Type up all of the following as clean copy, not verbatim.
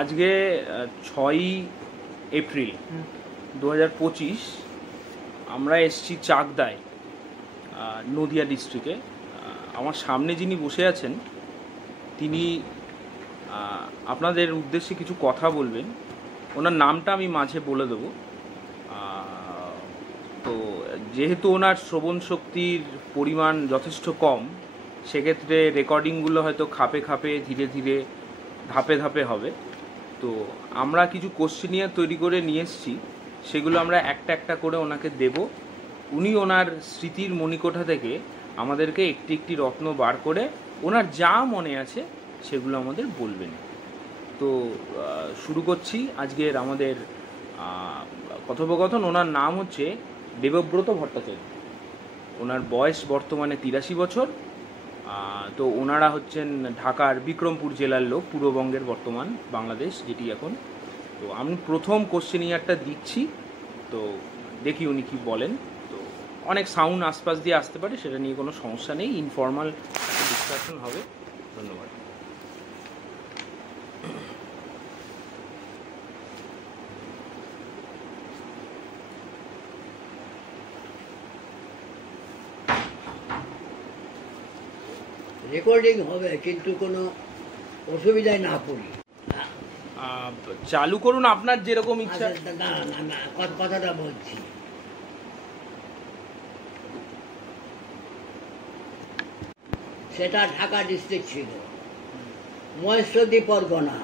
আজকে 6ই এপ্রিল 2025 আমরা এসছি চাকদায়, নদিয়া ডিস্ট্রিক্টে। আমার সামনে যিনি বসে আছেন তিনি আপনাদের উদ্দেশ্যে কিছু কথা বলবেন। ওনার নামটা আমি মাঝে বলে দেবো। তো যেহেতু ওনার শ্রবণ শক্তির পরিমাণ যথেষ্ট কম, সেক্ষেত্রে রেকর্ডিংগুলো হয়তো খাপে খাপে ধীরে ধীরে ধাপে ধাপে হবে। তো আমরা কিছু কোশ্চেনিয়ার তৈরি করে নিয়ে এসেছি, সেগুলো আমরা একটা একটা করে ওনাকে দেব। উনি ওনার স্মৃতির মণিকোঠা থেকে আমাদেরকে একটি একটি রত্ন বার করে ওনার যা মনে আছে সেগুলো আমাদের বলবেন। তো শুরু করছি আজকের আমাদের কথোপকথন। ওনার নাম হচ্ছে দেবব্রত ভট্টাচার্য। ওনার বয়স বর্তমানে 83 বছর। তো ওনারা হচ্ছেন ঢাকার বিক্রমপুর জেলার লোক, পূর্ববঙ্গের বর্তমান বাংলাদেশ যেটি এখন। তো আমি প্রথম কোশ্চেনিয়ারটা দিচ্ছি, তো দেখি উনি কি বলেন। তো অনেক সাউন্ড আশপাশ দিয়ে আসতে পারে, সেটা নিয়ে কোনো সমস্যা নেই, ইনফর্মাল একটা ডিসকাশন হবে। ধন্যবাদ। রেকর্ডিং হবে, কিন্তু কোনো অসুবিধায় না পড়ি। চালু করুন আপনার যেরকম ইচ্ছা। না না না, কথাটা বলছি। সেটা ঢাকা ডিস্ট্রিক্ট ছিল, মহেশখালী পরগনা।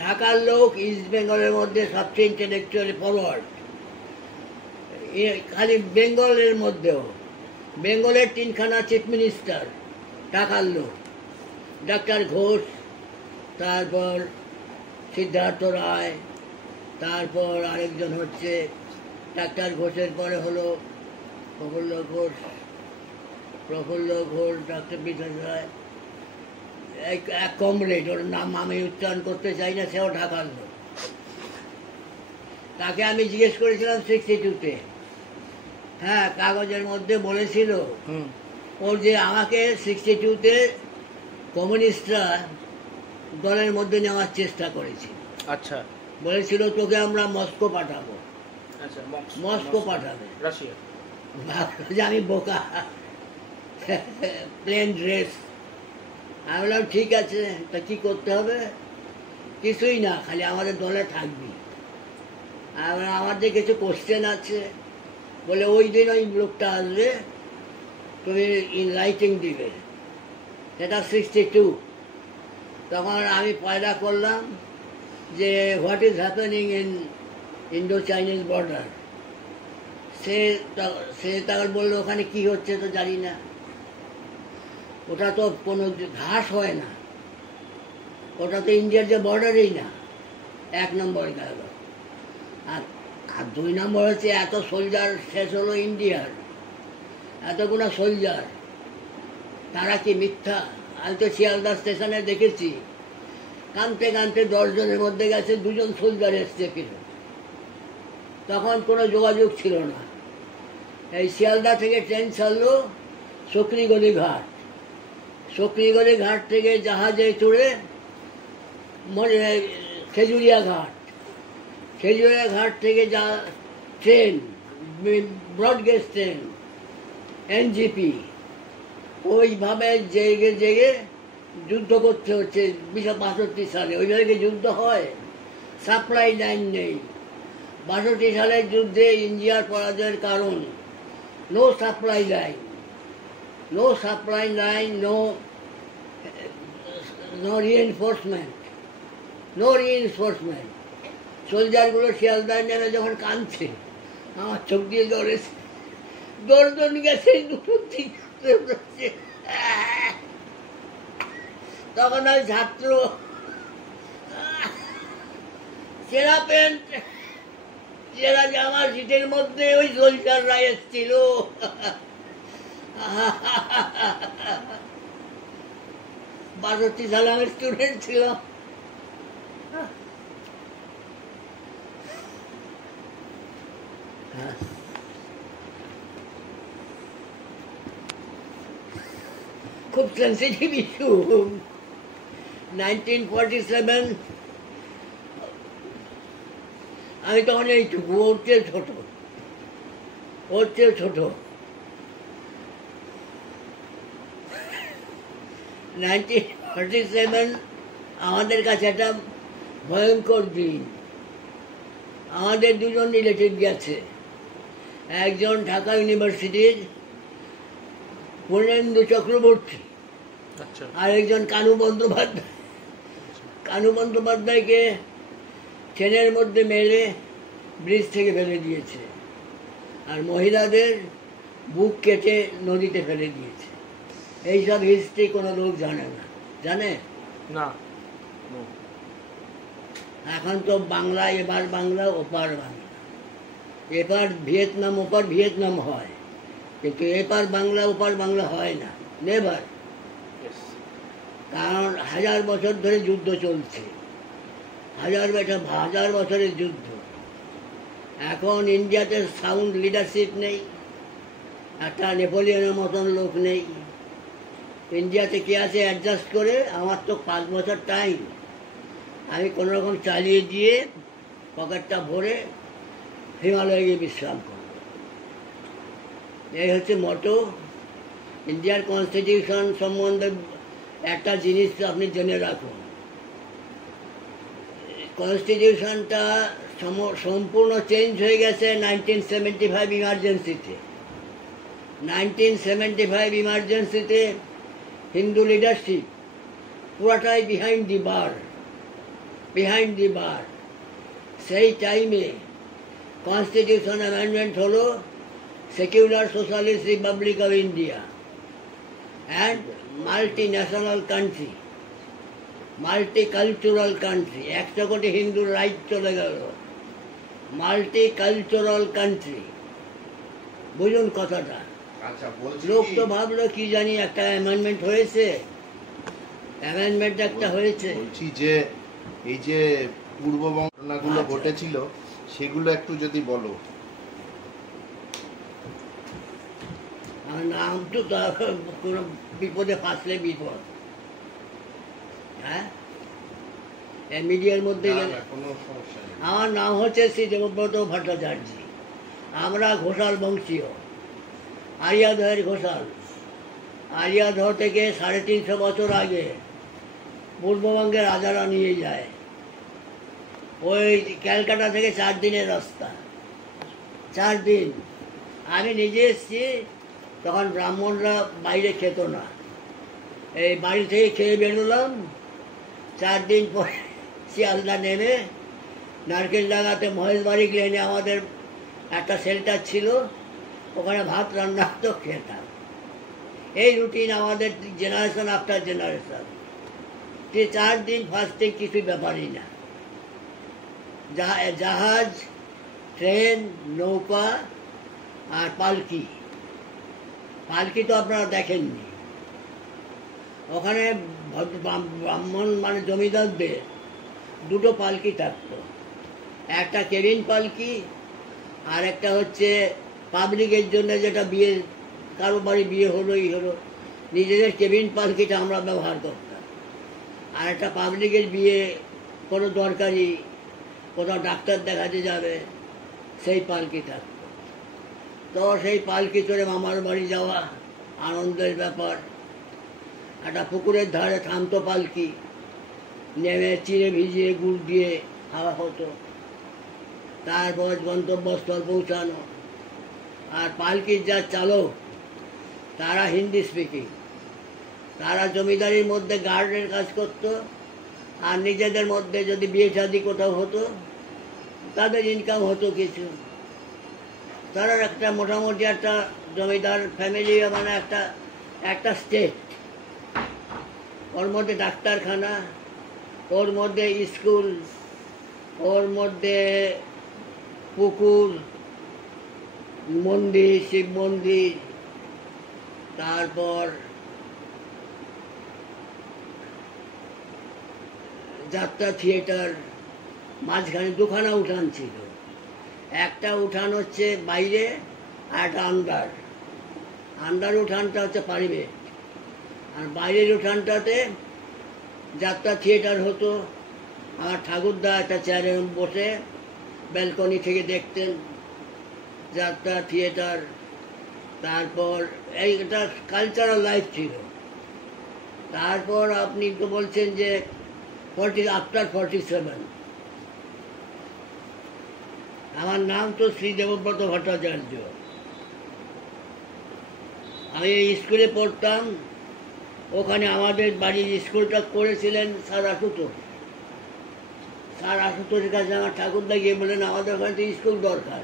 ঢাকার লোক ইস্ট বেঙ্গলের মধ্যে সবচেয়ে ইন্টেলেকচুয়ালি ফরওয়ার্ড। খালি বেঙ্গলের মধ্যেও, বেঙ্গলের 3খানা চিফ মিনিস্টার ঢাকার লোক। ডাক্তার ঘোষ, তারপর সিদ্ধার্থ রায়, তারপর আরেকজন হচ্ছে ডাক্তার ঘোষের পরে হলো প্রফুল্ল ঘোষ, ডাক্তার বিকাশ রায়, এক কমরেড, ওর নাম আমি উচ্চারণ করতে চাই না, সেও ঢাকার লোক। তাকে আমি জিজ্ঞেস করেছিলাম 62-তে। হ্যাঁ, কাগজের মধ্যে বলেছিল ওর যে আমাকে 62-তে কমিউনিস্টরা দলের মধ্যে নেওয়ার চেষ্টা করেছিল। আচ্ছা, বলেছিল তোকে আমরা মস্কো পাঠাবো। আচ্ছা, মস্কো পাঠাবে, রাশিয়া। আমি বোকা, প্লেন ড্রেস। আমি বললাম ঠিক আছে, তা কি করতে হবে? কিছুই না, খালি আমাদের দলে থাকবি। আমার যে কিছু কোশ্চেন আছে, বলে ওই দিন ওই লোকটা আসবে, তুমি ইনলাইটিং দিবে। সেটা 62। তখন আমি পয়দা করলাম যে what is happening in Indo Chinese border. সে তখন বললো ওখানে কি হচ্ছে তো জানি না, ওটা তো কোনো ঘাস হয় না, ওটা তো ইন্ডিয়ার যে বর্ডারেই না। 1 নম্বর গেল। আর 2 নম্বর হচ্ছে এত সোলজার শেষ হলো ইন্ডিয়ার, এতগুলো সোলজার, তারা কি মিথ্যা? আমি তো শিয়ালদা স্টেশনে দেখেছি, কানতে কানতে 10 জনের মধ্যে গেছে 2 জন সোলজার এসছে ফিরে। তখন কোনো যোগাযোগ ছিল না। এই শিয়ালদা থেকে ট্রেন ছাড়লো সকরিগলি ঘাট, সকরিগলি ঘাট থেকে জাহাজে চড়ে খেজুরিয়া ঘাট, খেজুরিয়া ঘাট থেকে যা ট্রেন, ব্রডগেজ ট্রেন, এনজিপি, ওইভাবে জেগে জেগে যুদ্ধ করতে হচ্ছে। 1962 সালে ওই জায়গায় যুদ্ধ হয়, সাপ্লাই লাইন নেই। 62 সালের যুদ্ধে ইন্ডিয়ার পরাজয়ের কারণ no supply line, no reinforcement. সোলজারগুলো শিয়ালদায় নেমে যখন কাঁদছে, আমার চোখ দিয়ে দৌড়েছে, 10 জন গেছে দুটো দিক। তখন ওই ছাত্র সেরা প্যান্ট, সেরা জামা, সিটের মধ্যে ওই সোলজাররা এসছিল। 62 সালে আমি স্টুডেন্ট ছিলাম। খুব সেন্সিটিভ ইস্যু। 1947 আমি তখন এইটুকু, ওর চেয়ে ছোট, ওর চেয়ে ছোট। 1947 আমাদের কাছে একটা ভয়ঙ্কর দিন। আমাদের দুজন রিলেটিভ গেছে, একজন ঢাকা ইউনিভার্সিটির পূর্ণেন্দু চক্রবর্তী, আচ্ছা আর একজন কানু বন্দ্যোপাধ্যায়। কানু বন্দ্যোপাধ্যায়কে ট্রেনের মধ্যে মেরে ব্রিজ থেকে ফেলে দিয়েছে, আর মহিলাদের বুক কেটে নদীতে ফেলে দিয়েছে। এইসব হিস্ট্রি কোনো লোক জানে না, জানে না। এখন তো বাংলা, এবার বাংলা ওপার বাংলা, এপার ভিয়েতনাম ওপার ভিয়েতনাম হয়, কিন্তু এপার বাংলা ওপার বাংলা হয় না, নেভার। কারণ 1000 বছর ধরে যুদ্ধ চলছে, হাজার বছরের যুদ্ধ। এখন ইন্ডিয়াতে সাউন্ড লিডারশিপ নেই, একটা নেপোলিয়নের মতন লোক নেই। ইন্ডিয়াতে কে আছে অ্যাডজাস্ট করে? আমার তো 5 বছর টাইম, আমি কোনো রকম চালিয়ে দিয়ে পকেটটা ভরে হিমালয়ে গিয়ে বিশ্রাম করব। এই হচ্ছে মটো। ইন্ডিয়ার কনস্টিটিউশন সম্বন্ধে একটা জিনিস আপনি জেনে রাখুন, কনস্টিটিউশনটা সম্পূর্ণ চেঞ্জ হয়ে গেছে 1975 ইমার্জেন্সিতে। 1975 ইমার্জেন্সিতে হিন্দু লিডারশিপ পুরাটাই বিহাইন্ড দি বার। সেই টাইমে কনস্টিটিউশন অ্যামেন্ডমেন্ট হলো secular socialist Republic of India and multinational country, multicultural country. 100 কোটি হিন্দুর রাইট চলে গেল, মাল্টিকালচারাল কান্ট্রি। বুঝুন কথাটা। আচ্ছা, বলছি লোক তো ভাবলো কি জানি একটা অ্যামেন্ডমেন্ট হয়েছে, অ্যামেন্ডমেন্ট একটা হয়েছে। বলছি যে এই যে পূর্ববঙ্গ ঘটনাগুলো আচ্ছা। ঘটেছিল সেগুলো একটু যদি বলো। আমার নাম তো কোনো বিপদে ফাঁসলে বিপদ, হ্যাঁ, মিডিয়ার মধ্যে না, গেলে। না, কোনো সমস্যা নেই। আমার নাম হচ্ছে শ্রী দেবব্রত ভট্টাচার্য। আমরা ঘোষাল বংশীয়, আরিয়াধরের ঘোষাল। আরিয়াধর থেকে 350 বছর আগে পূর্ববঙ্গে রাজারা নিয়ে যায়। ওই ক্যালকাটা থেকে 4 দিনের রাস্তা, 4 দিন। আমি নিজে এসেছি, তখন ব্রাহ্মণরা বাইরে খেত না, এই বাড়ি থেকে খেয়ে বেরোলাম। 4 দিন পরে শিয়ালদা নেমে নারকেল ডাঙাতে মহেশ বাড়ি লেনে আমাদের একটা শেল্টার ছিল, ওখানে ভাত রান্না তো খেতাম। এই রুটিন আমাদের জেনারেশন আফটার জেনারেশন। 4 দিন ফার্স্টে কিছু ব্যাপারই না, জাহাজ, ট্রেন, নৌকা আর পালকি। পালকি তো আপনারা দেখেননি। ওখানে ব্রাহ্মণ মানে জমিদারদের 2টো পালকি থাকতো, একটা কেবিন পালকি আর একটা হচ্ছে পাবলিকের জন্য, যেটা বিয়ে, কারো বাড়ি বিয়ে হলোই হলো, নিজেদের কেবিন পালকিটা আমরা ব্যবহার করতাম। আর একটা পাবলিকের বিয়ে, কোনো দরকারি, কোথাও ডাক্তার দেখাতে যাবে, সেই পালকি থাকতো। তো সেই পালকি চড়ে মামার বাড়ি যাওয়া আনন্দের ব্যাপার। একটা পুকুরের ধারে থামতো পালকি, নেমে চিড়ে ভিজিয়ে গুড় দিয়ে খাওয়া হতো, তারপর গন্তব্যস্থল পৌঁছানো। আর পালকির যা চালক তারা হিন্দি স্পিকিং, তারা জমিদারির মধ্যে গার্ডের কাজ করতো, আর নিজেদের মধ্যে যদি বিয়ে শাদি কোথাও হতো তাদের ইনকাম হতো কিছু। তারা একটা মোটামুটি একটা জমিদার ফ্যামিলি, মানে একটা স্টেট। ওর মধ্যে ডাক্তারখানা, ওর মধ্যে স্কুল, ওর মধ্যে পুকুর, মন্দির, শিব মন্দির, তারপর যাত্রা থিয়েটার। মাঝখানে 2খানা উঠান ছিল, একটা উঠান হচ্ছে বাইরে আর একটা আন্ডার উঠানটা হচ্ছে পারিবেট, আর বাইরের উঠানটাতে যাত্রা থিয়েটার হতো। আমার ঠাকুরদা একটা চেয়ারে বসে ব্যালকনি থেকে দেখতেন, যাত্রা, থিয়েটার, তারপর এইটা কালচারাল লাইফ ছিল। তারপর আপনি তো বলছেন যে আফটার 47। আমার নাম তো শ্রী দেবব্রত ভট্টাচার্য। আমি স্কুলে পড়তাম, ওখানে আমাদের বাড়ির স্কুলটা করেছিলেন স্যার আশুতোষ। স্যার আশুতোষের কাছে আমার ঠাকুরদা গিয়ে বললেন, আমাদের ওখানে তো স্কুল দরকার।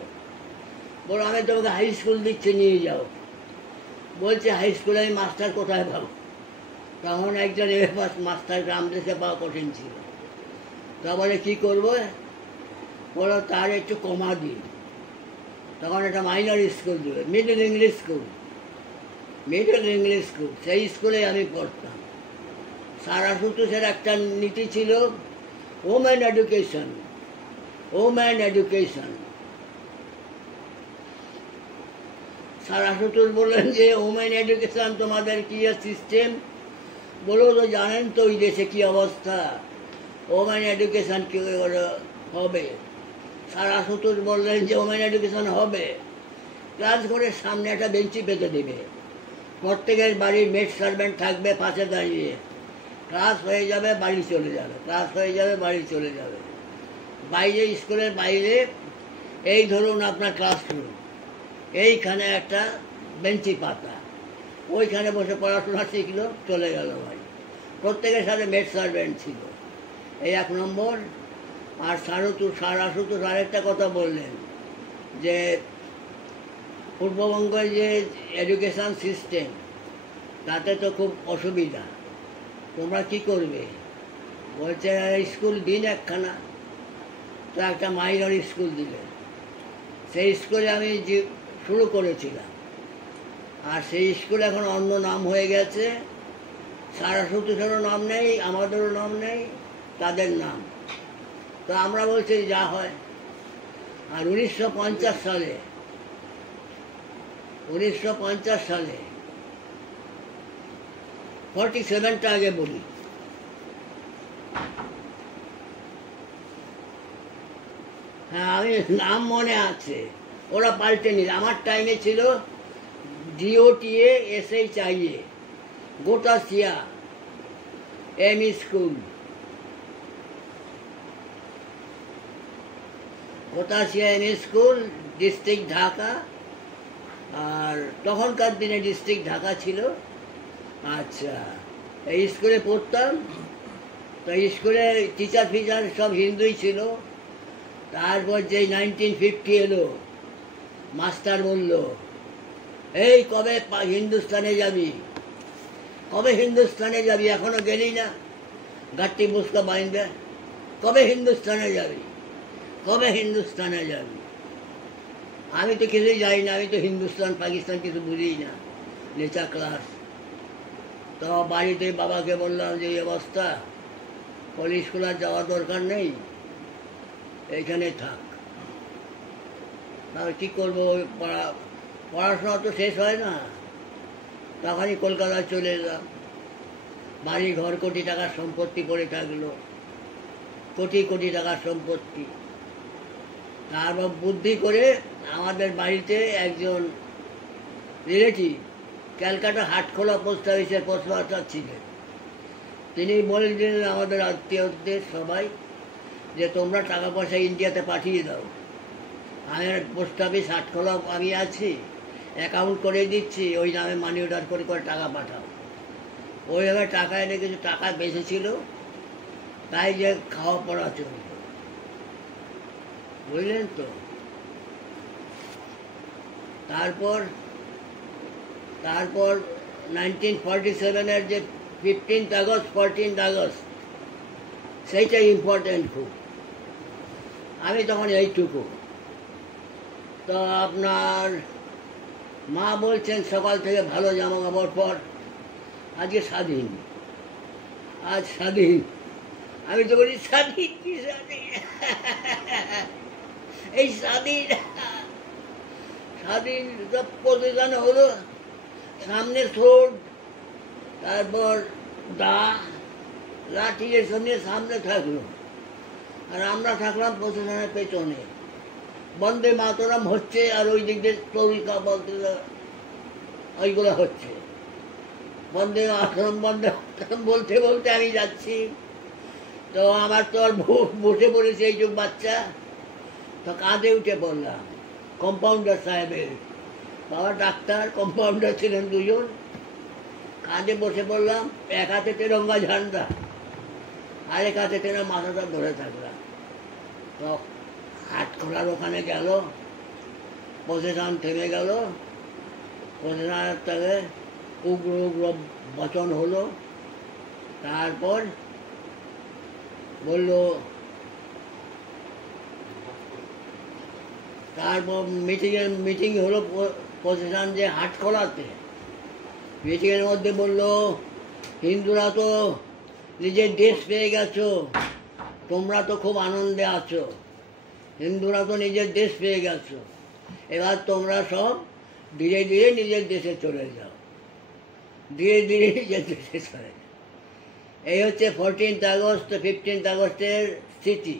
বলো, আমি তোমাকে হাই স্কুল দিচ্ছে, নিয়ে যাও। বলছে, হাই স্কুলে আমি মাস্টার কোথায় পাবো? তখন একজন এফ মাস্টার গ্রাম দেশে পাওয়া কঠিন ছিল। তারপরে কী করবো? বলো, তার একটু কমা দিন। তখন একটা মাইনর স্কুল দিবে, মিডল ইংলিশ স্কুল। সেই স্কুলে আমি পড়তাম। স্যার আশুতোষের একটা নীতি ছিল ওমেন এডুকেশন। স্যার আশুতোষ বললেন যে ওমেন এডুকেশন তোমাদের কি সিস্টেম? বলো তো, জানেন তো ওই দেশে কি অবস্থা, ওমেন এডুকেশন কি হবে? স্যার আশুতোষ বললেন যে ওমেন এডুকেশন হবে, ক্লাস ঘরের সামনে একটা বেঞ্চি পেতে দেবে, প্রত্যেকের বাড়ির মেড সার্ভেন্ট থাকবে পাশে দাঁড়িয়ে, ক্লাস হয়ে যাবে বাড়ি চলে যাবে। বাইরে, স্কুলের বাইরে, এই ধরুন আপনার ক্লাসরুম, এইখানে একটা বেঞ্চি পাতা, ওইখানে বসে পড়াশোনা শিখলো, চলে গেল বাড়ি। প্রত্যেকের সাথে মেড সার্ভেন্ট ছিল। এই 1 নম্বর। আর স্যার আশুতোষ আরেকটা কথা বললেন যে পূর্ববঙ্গের যে এডুকেশান সিস্টেম, তাতে তো খুব অসুবিধা, তোমরা কি করবে? বলছে, স্কুল দিন একখানা। তো একটা মাইনর স্কুল দিলে, সেই স্কুলে আমি শুরু করেছিলাম। আর সেই স্কুল এখন অন্য নাম হয়ে গেছে। স্যার আশুতোষেরও নাম নেই, আমাদেরও নাম নেই, তাদের নাম। তো আমরা বলছি যা হয়। আর 1950 সালে 47টা আগে বলি, হ্যাঁ, আমি নাম মনে আছে, ওরা পাল্টে নিল। আমার টাইমে ছিল DOTA SHIA, Gotasia ME school, district Dhaka. আর তখনকার দিনে ডিস্ট্রিক্ট ঢাকা ছিল। আচ্ছা, এই স্কুলে পড়তাম। তো স্কুলে টিচার ফিচার সব হিন্দুই ছিল। তারপর যেই 1950 এলো, মাস্টার বলল, এই কবে হিন্দুস্তানে যাবি, এখনো গেলি না? গাট্টি বুসকা বাইন্দে, কবে হিন্দুস্তানে যাবি? আমি তো কিছুই যাই না, আমি তো হিন্দুস্তান পাকিস্তান কিছু বুঝি না, নেচা ক্লাস। তো বাড়িতে বাবাকে বললাম যে এই অবস্থা, কলেজ স্কুল আর যাওয়ার দরকার নেই, এইখানে থাক। তাহলে কী করবো? পড়াশোনা তো শেষ হয় না। তখনই কলকাতায় চলে এলাম। বাড়ি ঘর কোটি টাকার সম্পত্তি পড়ে থাকলো, কোটি টাকার সম্পত্তি। তারপর বুদ্ধি করে আমাদের বাড়িতে একজন রিলেটিভ ক্যালকাটা হাটখোলা পোস্ট অফিসের পোস্টমাস্টার ছিলেন। তিনি বললেন আমাদের আত্মীয়দের সবাই যে তোমরা টাকা পয়সা ইন্ডিয়াতে পাঠিয়ে দাও, আমি পোস্ট অফিস হাটখোলা আমি আছি, অ্যাকাউন্ট করে দিচ্ছি, ওই নামে মানি অর্ডার করে টাকা পাঠাও। ওইভাবে টাকা এনে কিছু টাকা বেঁচেছিল, তাই যে খাওয়া পড়া চলত, বুঝলেন তো। তারপর 1947-এর যে 15th আগস্ট 14th আগস্ট, সেইটাই ইম্পর্টেন্ট খুব। আমি তখন এইটুকু। তো আপনার মা বলছেন সকাল থেকে ভালো জামা কাপড় পর, আজকে স্বাধীন, আজ স্বাধীন। আমি তো বলি স্বাধীন কি স্বাধীন, এই স্বাধীন প্রতিদান হলো সামনে সোড, তারপর লাঠি এর সামনে থাকলো, আর আমরা থাকলাম প্রতিদানের পেছনে। বন্দে মাতরম হচ্ছে, আর ওই দিক দিয়ে তরিকা বলতে ওইগুলো হচ্ছে। বন্দে মাতরম বন্দে মাতরম বলতে বলতে আমি যাচ্ছি, তো আমার তো আর বসে পড়েছে এই যুগ বাচ্চা, তো কাঁধে উঠে পড়লাম কম্পাউন্ডার সাহেবের। বাবা ডাক্তার, কম্পাউন্ডার ছিলেন দুজন। কাঁধে বসে পড়লাম, এক হাতে তেরঙ্গা ঝান্ডা, আরেক হাতে টেনে মাথাটা ধরে থাকলাম। তো হাটখোলার ওখানে গেল, প্রসেশন থেমে গেল। প্রসেশনের থেকে উগ্র উগ্র বচন হলো। তারপর বলল, তারপর মিটিং হলো প্রসেশন যে হাটখোলাতে। মিটিংয়ের মধ্যে বলল, হিন্দুরা তো নিজের দেশ পেয়ে গেছো, তোমরা তো খুব আনন্দে আছো। হিন্দুরা তো নিজের দেশ পেয়ে গেছো, এবার তোমরা সব ধীরে ধীরে নিজের দেশে চলে যাও, ধীরে ধীরে নিজের দেশে চলে যাও। এই হচ্ছে 14th আগস্ট 15th আগস্টের স্মৃতি।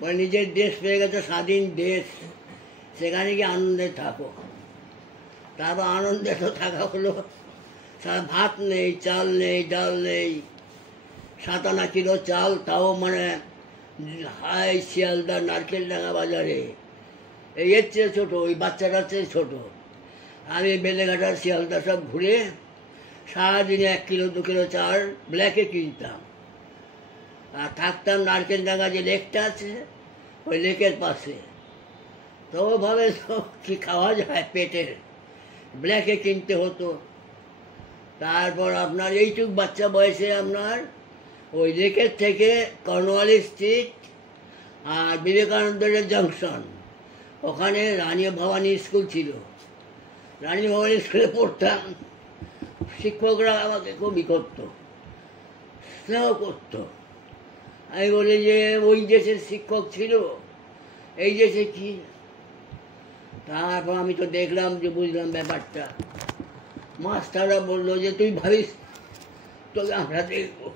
মানে নিজের দেশ পেয়ে গেছো, স্বাধীন দেশ, সেখানে গিয়ে আনন্দে থাকো। তারপর আনন্দে তো থাকা হলো, ভাত নেই, চাল নেই, ডাল নেই, 57 কিলো চাল, তাও মানে হাই শিয়ালদা নারকেলডাঙ্গা বাজারে, এই এর চেয়ে ছোটো, ওই বাচ্চাটার চেয়ে ছোটো। আমি বেলেঘাটা শিয়ালদা সব ঘুরে সারাদিনে 1 কিলো 2 কিলো চাল ব্ল্যাকে কিনতাম। আর থাকতাম নারকেলডাঙ্গা যে লেকটা আছে, ওই লেকের পাশে। তো ওভাবে তো কী খাওয়া যায়, পেটের ব্ল্যাকে কিনতে হতো। তারপর আপনার এইটুক বাচ্চা বয়সে আপনার ওই লেকের থেকে কর্নওয়ালিস স্ট্রিট আর বিবেকানন্দের জংশন, ওখানে রানী ভবানী স্কুল ছিল। রানী ভবানী স্কুলে পড়তাম। শিক্ষকরা আমাকে খুবই করত, স্নেহ করত। আমি বলি যে ওই দেশের শিক্ষক ছিল, এই দেশে কি। তারপর আমি তো দেখলাম, যে বুঝলাম ব্যাপারটা। মাস্টাররা বললো যে তুই ভাবিস তোকে আমরা দেখবো।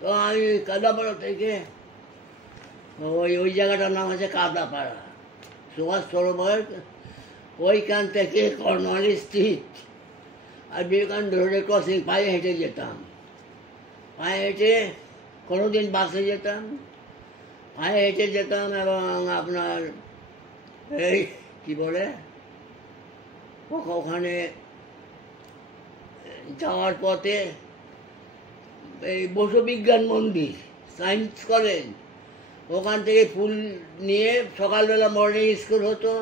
তো আমি কাদাপাড়া থেকে ওই জায়গাটার নাম আছে কাদাপাড়া, সুভাষ সরোবর, ওইখান থেকে কর্নওয়ালিস স্ট্রিট আর বিবেকানন্দ রোডের ক্রসিং পায়ে হেঁটে যেতাম। পায়ে হেঁটে, কোনোদিন বাসে যেতাম, পায়ে হেঁটে যেতাম। এবং আপনার এই কি বলে, ওখানে যাওয়ার পথে এই বসু বিজ্ঞান মন্দির, সায়েন্স কলেজ, ওখান থেকে ফুল নিয়ে, সকালবেলা মর্নিং স্কুল হতো,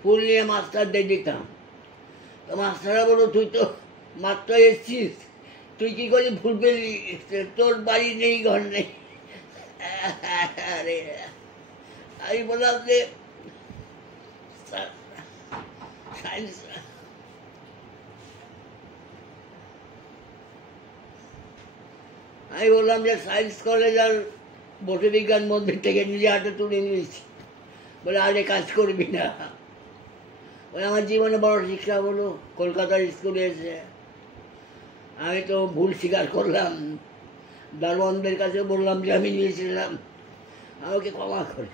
ফুল নিয়ে মাস্টারদের দিতাম। তো মাস্টাররা বললো, তুই তো মাত্র এসছিস, তুই কী করে ফুল পেলি, তোর বাড়ি নেই, ঘর নেই। আরে আমি বললাম যে সায়েন্স, আমি বললাম যে সায়েন্স কলেজ আর বসু বিজ্ঞান মন্দির থেকে নিজে হাতে তুলে নিয়েছি। বলে আরে কাজ করবি না। ওই আমার জীবনে বড় শিক্ষা হলো কলকাতার স্কুলে এসে। আমি তো ভুল স্বীকার করলাম, দারোয়ানদের কাছে বললাম যে আমি নিয়েছিলাম, আমাকে ক্ষমা করে।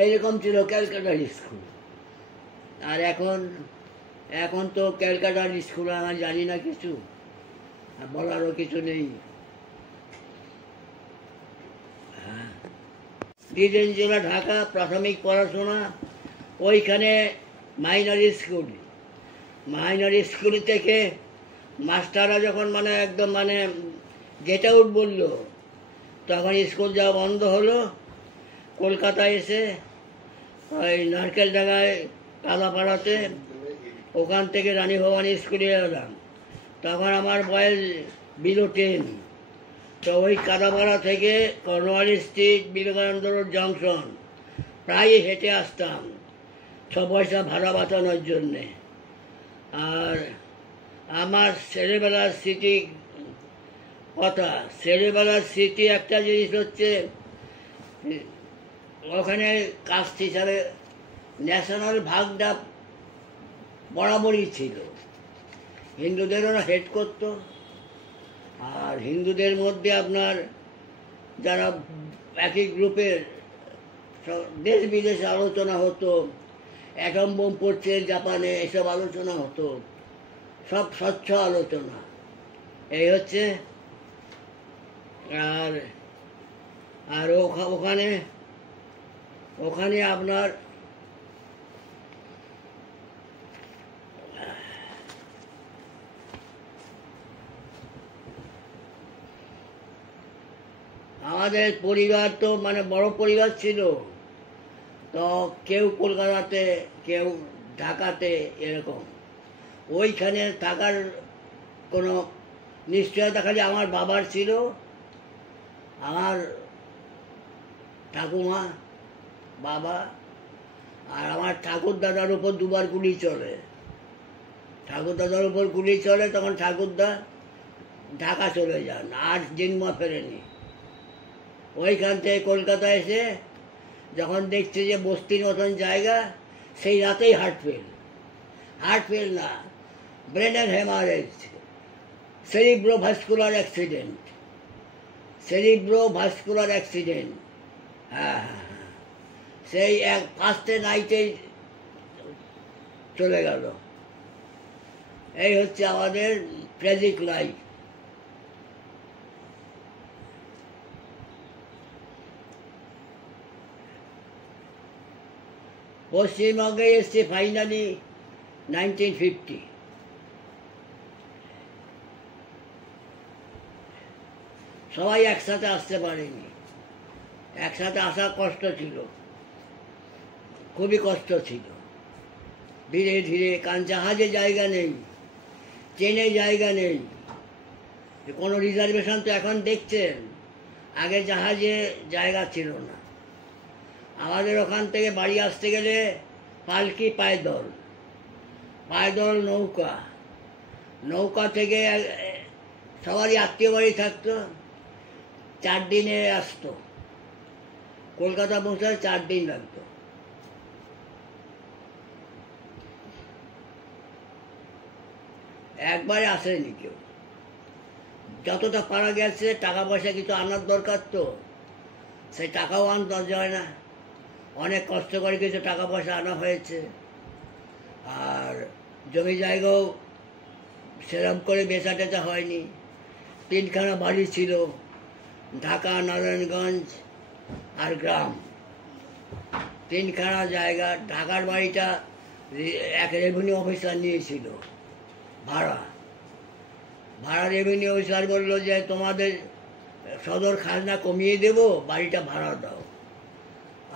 এইরকম ছিল ক্যালকাটার স্কুল। আর এখন তো ক্যালকাটার স্কুল আমার জানি না কিছু, আর বলারও কিছু নেই। ডিজাইন জেলা ঢাকা, প্রাথমিক পড়াশোনা ওইখানে মাইনর স্কুল থেকে মাস্টাররা যখন মানে একদম মানে গেট আউট বললো, তখন স্কুল যাওয়া বন্ধ হলো। কলকাতায় এসে ওই নারকেলডাঙ্গায় কাদাপাড়াতে, ওখান থেকে রানী ভবানী স্কুলে এলাম। তখন আমার বয়স বিলো 10। তো ওই কাদাপাড়া থেকে Cornwallis street, Vivekananda road junction প্রায় হেঁটে আসতাম 6 পয়সা ভাড়া বাঁচানোর জন্যে। আর আমার ছেলেবেলার স্মৃতি একটা জিনিস হচ্ছে, ওখানে কাস্ট হিসাবে ন্যাশনাল ভাগটা বরাবরই ছিল। হিন্দুদেরও হেড করত, আর হিন্দুদের মধ্যে আপনার যারা একই গ্রুপের দেশ বিদেশে আলোচনা হতো, অ্যাটম বোম পড়ছে জাপানে, এসব আলোচনা হতো, সব স্বচ্ছ আলোচনা। এই হচ্ছে। আর আর ওখানে ওখানে আপনার আমাদের পরিবার তো মানে বড় পরিবার ছিল, তো কেউ কলকাতাতে, কেউ ঢাকাতে, এরকম। ওইখানে থাকার কোনো নিশ্চয়তা খালি আমার বাবার ছিল, আমার ঠাকুমা, বাবা, আর আমার ঠাকুরদাদার উপর দুবার গুলি চলে। ঠাকুরদাদার উপর গুলি চলে, তখন ঠাকুরদা ঢাকা চলে যান, আর জিংমা ফেরেনি। ওইখান থেকে কলকাতা এসে যখন দেখছে যে বস্তির মতন জায়গা, সেই রাতেই হার্ট ফেল না, ব্রেনের হেমারেজ, সেরিব্রোভাস্কুলার অ্যাক্সিডেন্ট, হ্যাঁ হ্যাঁ হ্যাঁ, সেই ফার্স্টে নাইটেই চলে গেল। এই হচ্ছে আমাদের ট্র্যাজিক লাইফ। পশ্চিমবঙ্গে এসছে ফাইনালি 1950। সবাই একসাথে আসতে পারেনি, একসাথে আসা কষ্ট ছিল, খুবই কষ্ট ছিল। ধীরে ধীরে, কারণ জাহাজে জায়গা নেই, ট্রেনে জায়গা নেই, কোনো রিজার্ভেশন তো এখন দেখছেন, আগে জাহাজে জায়গা ছিল না। আমাদের ওখান থেকে বাড়ি আসতে গেলে পালকি, পায়দল নৌকা থেকে সবারই আত্মীয় বাড়ি থাকতো, 4 দিনে আসতো, কলকাতা পৌঁছাতে 4 দিন লাগতো। একবারে আসেনি কেউ। যতটা পারা গেছে, টাকা পয়সা কিছু আনার দরকার, তো সেই টাকাও আনতে যায় না, অনেক কষ্ট করে কিছু টাকা পয়সা আনা হয়েছে। আর জমি জায়গাও সেরকম করে বেচা টেচা হয়নি। 3খানা বাড়ি ছিল, ঢাকা, নারায়ণগঞ্জ আর গ্রাম, 3খানা জায়গা। ঢাকার বাড়িটা এক রেভিনিউ অফিসার নিয়েছিল ভাড়া। রেভিনিউ অফিসার বললো যে তোমাদের সদর খাজনা কমিয়ে দেবো, বাড়িটা ভাড়া দাও।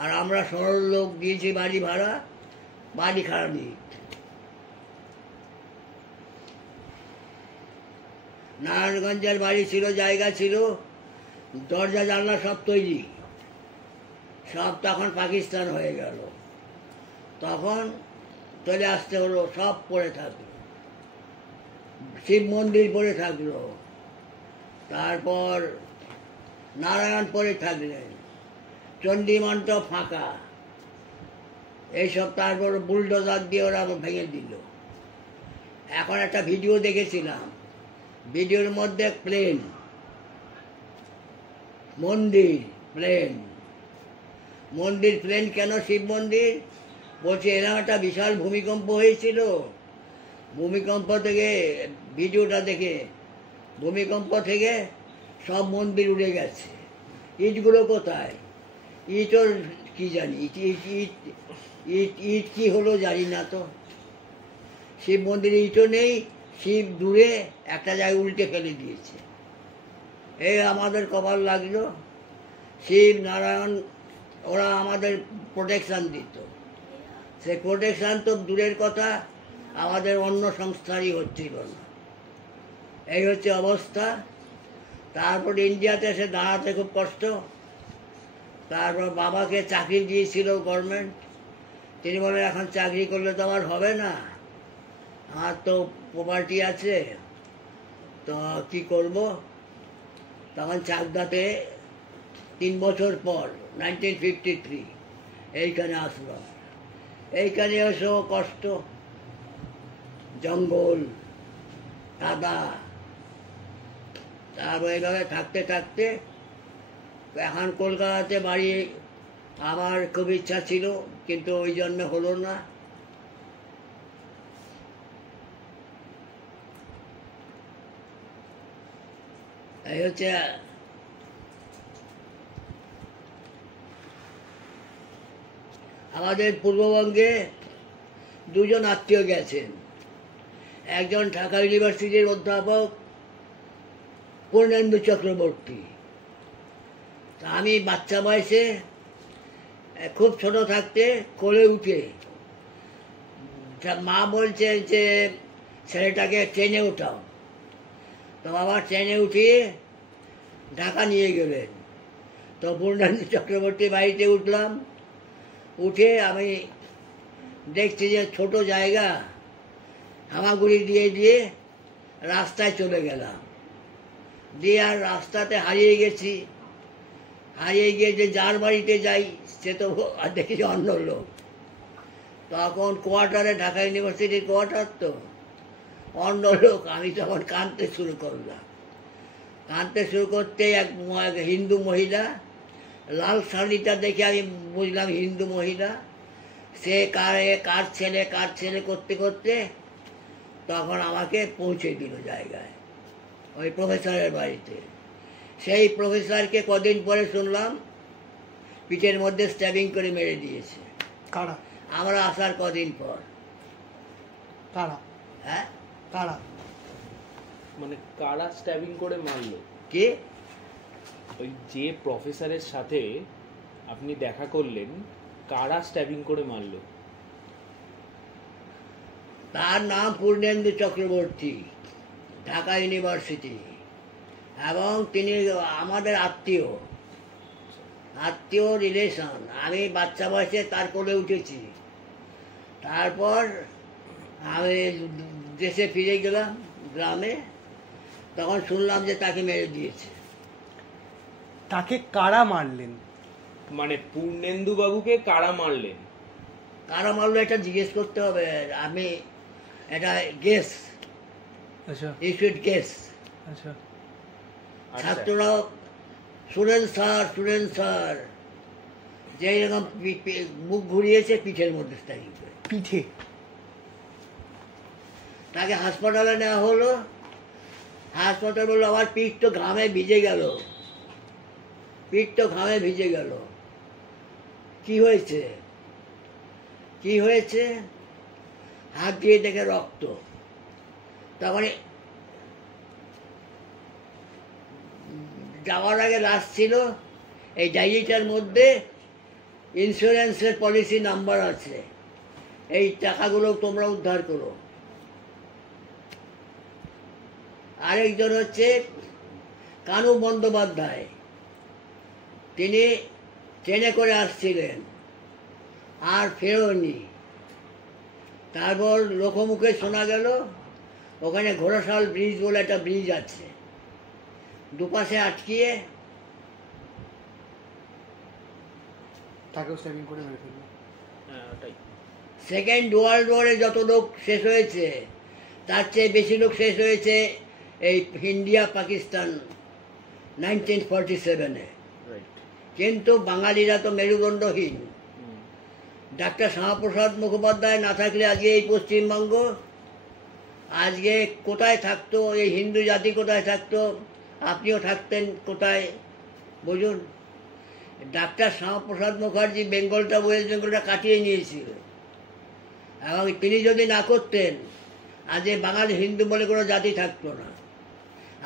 আর আমরা সরল লোক দিয়েছি বাড়ি ভাড়া, বাড়ি খারাপ নেই। নারায়ণগঞ্জের বাড়ি ছিল, জায়গা ছিল, দরজা জানলা সব তৈরি, সব তখন পাকিস্তান হয়ে গেল। তখন চলে আসতে হলো, সব পড়ে থাকলো, শিব মন্দির পড়ে থাকলো, তারপর নারায়ণ পড়ে থাকলেন, চণ্ডী মণ্ডপ ফাঁকা, এইসব। তারপর বুলডোজার দিয়ে ওরা ভেঙে দিল। এখন একটা ভিডিও দেখেছিলাম, ভিডিওর মধ্যে প্লেন, মন্দির, প্লেন কেন শিব মন্দির? বলছে এরকম একটা বিশাল ভূমিকম্প হয়েছিল, ভূমিকম্প থেকে, ভিডিওটা দেখে, ভূমিকম্প থেকে সব মন্দির উড়ে গেছে। ইটগুলো কোথায়? ইটও কি জানি, ইট কি হলো জানি না তো। শিব মন্দিরে ইটও নেই, শিব দূরে একটা জায়গায় উল্টে ফেলে দিয়েছে। এই আমাদের কপাল লাগলো। শিব, নারায়ণ, ওরা আমাদের প্রোটেকশান দিত। সে প্রোটেকশান তো দূরের কথা, আমাদের অন্য সংস্থারই হচ্ছিল না। এই হচ্ছে অবস্থা। তারপর ইন্ডিয়াতে এসে দাঁড়াতে খুব কষ্ট। তারপর বাবাকে চাকরি দিয়েছিল গভর্নমেন্ট। তিনি বলেন এখন চাকরি করলে তো আমার হবে না, আমার তো প্রপার্টি আছে, তো কি করব? তখন চাকদাতে 3 বছর পর 1953 এইখানে আসলাম। এইখানে এসেও কষ্ট, জঙ্গল, কাদা। তারপর এইভাবে থাকতে থাকতে এখন কলকাতাতে বাড়ি আমার খুব ইচ্ছা ছিল, কিন্তু ওই জন্য হলো না। এই হচ্ছে আমাদের পূর্ববঙ্গে দুজন আত্মীয় গেছেন। একজন ঢাকা ইউনিভার্সিটির অধ্যাপক পূর্ণেন্দু চক্রবর্তী। তা আমি বাচ্চা বয়সে খুব ছোট থাকতে কোলে উঠে মা বলছে যে ছেলেটাকে ট্রেনে উঠাও, তো বাবা ট্রেনে উঠিয়ে ঢাকা নিয়ে গেলেন। তো পূর্ণেন্দু চক্রবর্তী বাড়িতে উঠলাম, উঠে আমি দেখছি যে ছোট জায়গা, হামাগুড়ি দিয়ে দিয়ে রাস্তায় চলে গেলাম, দিয়ে আর রাস্তাতে হারিয়ে গেছি। হারিয়ে গিয়ে যে যার বাড়িতে যাই সে তো দেখেছি অন্য লোক। তখন কোয়ার্টারে, ঢাকা ইউনিভার্সিটির কোয়ার্টার, তো অন্য লোক। আমি তখন কাঁদতে শুরু করলাম। কাঁদতে শুরু করতে এক হিন্দু মহিলা, লাল শাড়িটা দেখে আমি বুঝলাম হিন্দু মহিলা। সে কার ছেলে করতে করতে তখন আমাকে পৌঁছে দিল জায়গায়, ওই প্রফেসরের বাড়িতে। সেই প্রফেসরকে কদিন পরে শুনলাম পিঠের মধ্যে স্ট্যাবিং করে মেরে দিয়েছে। কারা? আমরা আসার কদিন পর। কারা? হ্যাঁ, কারা? মানে কারা স্ট্যাবিং করে মারলো? কি? ওই যে প্রফেসরের সাথে আপনি দেখা করলেন, কারা স্ট্যাবিং করে মারলো? তার নাম পূর্ণেন্দু চক্রবর্তী, ঢাকা ইউনিভার্সিটি, এবং তিনি আমাদের আত্মীয় রিলেশন। আমি বাচ্চা বয়সে তার কোলে উঠেছি। তারপর আমি দেশে ফিরে গেলাম গ্রামে, তখন শুনলাম যে তাকে মেরে দিয়েছে। তাকে কারা মারলেন? মানে পূর্ণেন্দু বাবুকে কারা মারলেন? কারা মারলো এটা জিজ্ঞেস করতে হবে। আমি এটা গেস, আচ্ছা ইউ শুড গেস। আচ্ছা। ছাত্ররা স্টুডেন্ট স্যার যে এরকম মুখ ঘুরিয়েছে পিঠের মধ্যে স্ট্যাকিং করে। পিঠে? তাকে হাসপাতালে নেওয়া হলো। হাসপাতাল বললো আমার পিঠ তো ঘামে ভিজে গেল। কি হয়েছে? হাত দিয়ে দেখে রক্ত। তারপরে যাওয়ার আগে লাস্ট ছিল, এই ডায়েরিটার মধ্যে ইন্স্যুরেন্সের পলিসি নাম্বার আছে, এই টাকাগুলো তোমরা উদ্ধার করো। আরেকজন হচ্ছে কানু বন্দ্যোপাধ্যায়, তিনি ট্রেনে করে আসছিলেন আর ফেরোনি। তারপর লোকমুখে শোনা গেল ওখানে ঘোড়াশাল ব্রিজ বলে একটা ব্রিজ আছে, দুপাশে আটকিয়ে তাকেও স্ট্যাবিং করে মেরে ফেললো। ওটাই। সেকেন্ড ওয়ার্ল্ড ওয়ারে যত লোক শেষ হয়েছে তার চেয়ে বেশি লোক শেষ হয়েছে এই ইন্ডিয়া পাকিস্তান 1947-এ। কিন্তু বাঙালিরা তো মেরুদণ্ডহীন। ডাক্তার শ্যামাপ্রসাদ মুখোপাধ্যায় না থাকলে আজকে এই পশ্চিমবঙ্গ আজকে কোথায় থাকতো? এই হিন্দু জাতি কোথায় থাকতো? আপনিও থাকতেন কোথায় বুঝুন। ডাক্তার শ্যামাপ্রসাদ মুখার্জি বেঙ্গলটা, ওয়েস্ট বেঙ্গলটা কাটিয়ে নিয়েছিল, এবং তিনি যদি না করতেন আজকে বাঙালি হিন্দু বলে কোনো জাতি থাকতো না।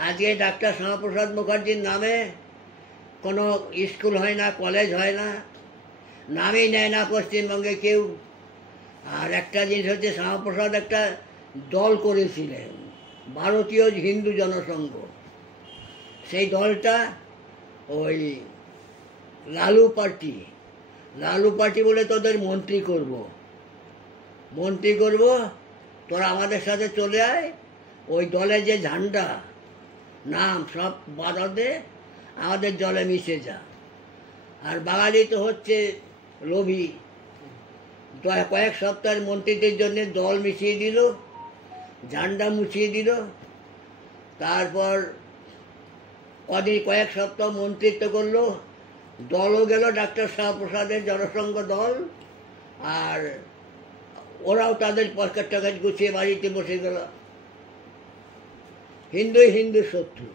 আজকে ডাক্তার শ্যামাপ্রসাদ মুখার্জির নামে কোনো স্কুল হয় না, কলেজ হয় না, নামই নেয় না পশ্চিমবঙ্গে কেউ। আর একটা জিনিস হচ্ছে, শ্যামাপ্রসাদ একটা দল করেছিলেন, ভারতীয় হিন্দু জনসংঘ। সেই দলটা ওই লালু পার্টি বলে তোদের মন্ত্রী করব, তোরা আমাদের সাথে চলে আয়। ওই দলে যে ঝান্ডা নাম সব বাধাতে আমাদের দলে মিশে যা। আর বাঙালি তো হচ্ছে লোভী, কয়েক সপ্তাহের মন্ত্রীদের জন্য দল মিশিয়ে দিল, ঝান্ডা মুছিয়ে দিল। তারপর কয়েক সপ্তাহ মন্ত্রিত্ব করলো, দলও গেল ডাক্তার শাহপ্রসাদের জনসংঘ দল, আর ওরাও তাদের পকেট টকেট গুছিয়ে বাড়িতে বসে গেল। হিন্দুই হিন্দুর শত্রু।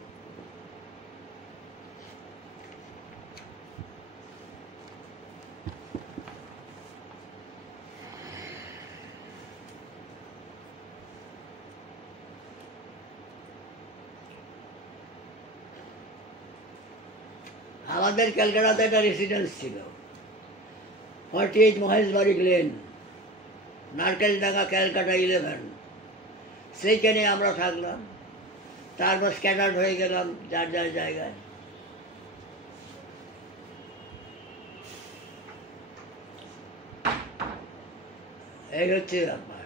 আমাদের ক্যালকাটাতে একটা রেসিডেন্স ছিল, 48 মহেশবাড়ি লেন, নারকেলডাঙ্গা, ক্যালকাটা 11। সেইখানে আমরা থাকলাম, তারপর স্ক্যাটার্ড হয়ে গেলাম যার যার জায়গায়। এই হচ্ছে ব্যাপার।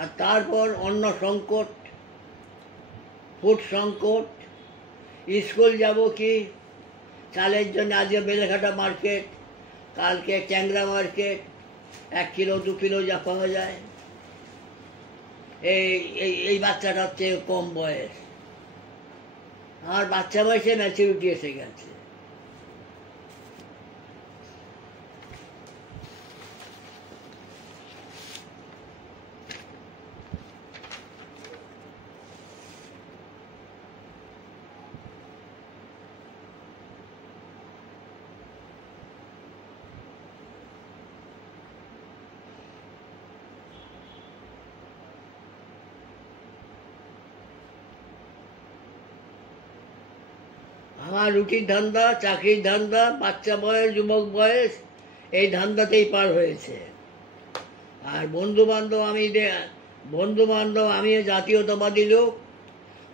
আর তারপর অন্য সংকট, ফুড সংকট, স্কুল যাব কি, চালের জন্য আজকে বেলেঘাটা মার্কেট, কালকে ট্যাংরা মার্কেট, 1 কিলো 2 কিলো যা পাওয়া যায়। এই এই বাচ্চাটার চেয়ে কম বয়স, আমার বাচ্চা বয়সে ম্যাচুরিটি এসে গেছে। আমার রুটির ধান্দা, চাকরির ধান্দা, বাচ্চা বয়স, যুবক বয়স, এই ধান্দাতেই পার হয়েছে। আর বন্ধু বান্ধব আমি জাতীয়তাবাদী লোক,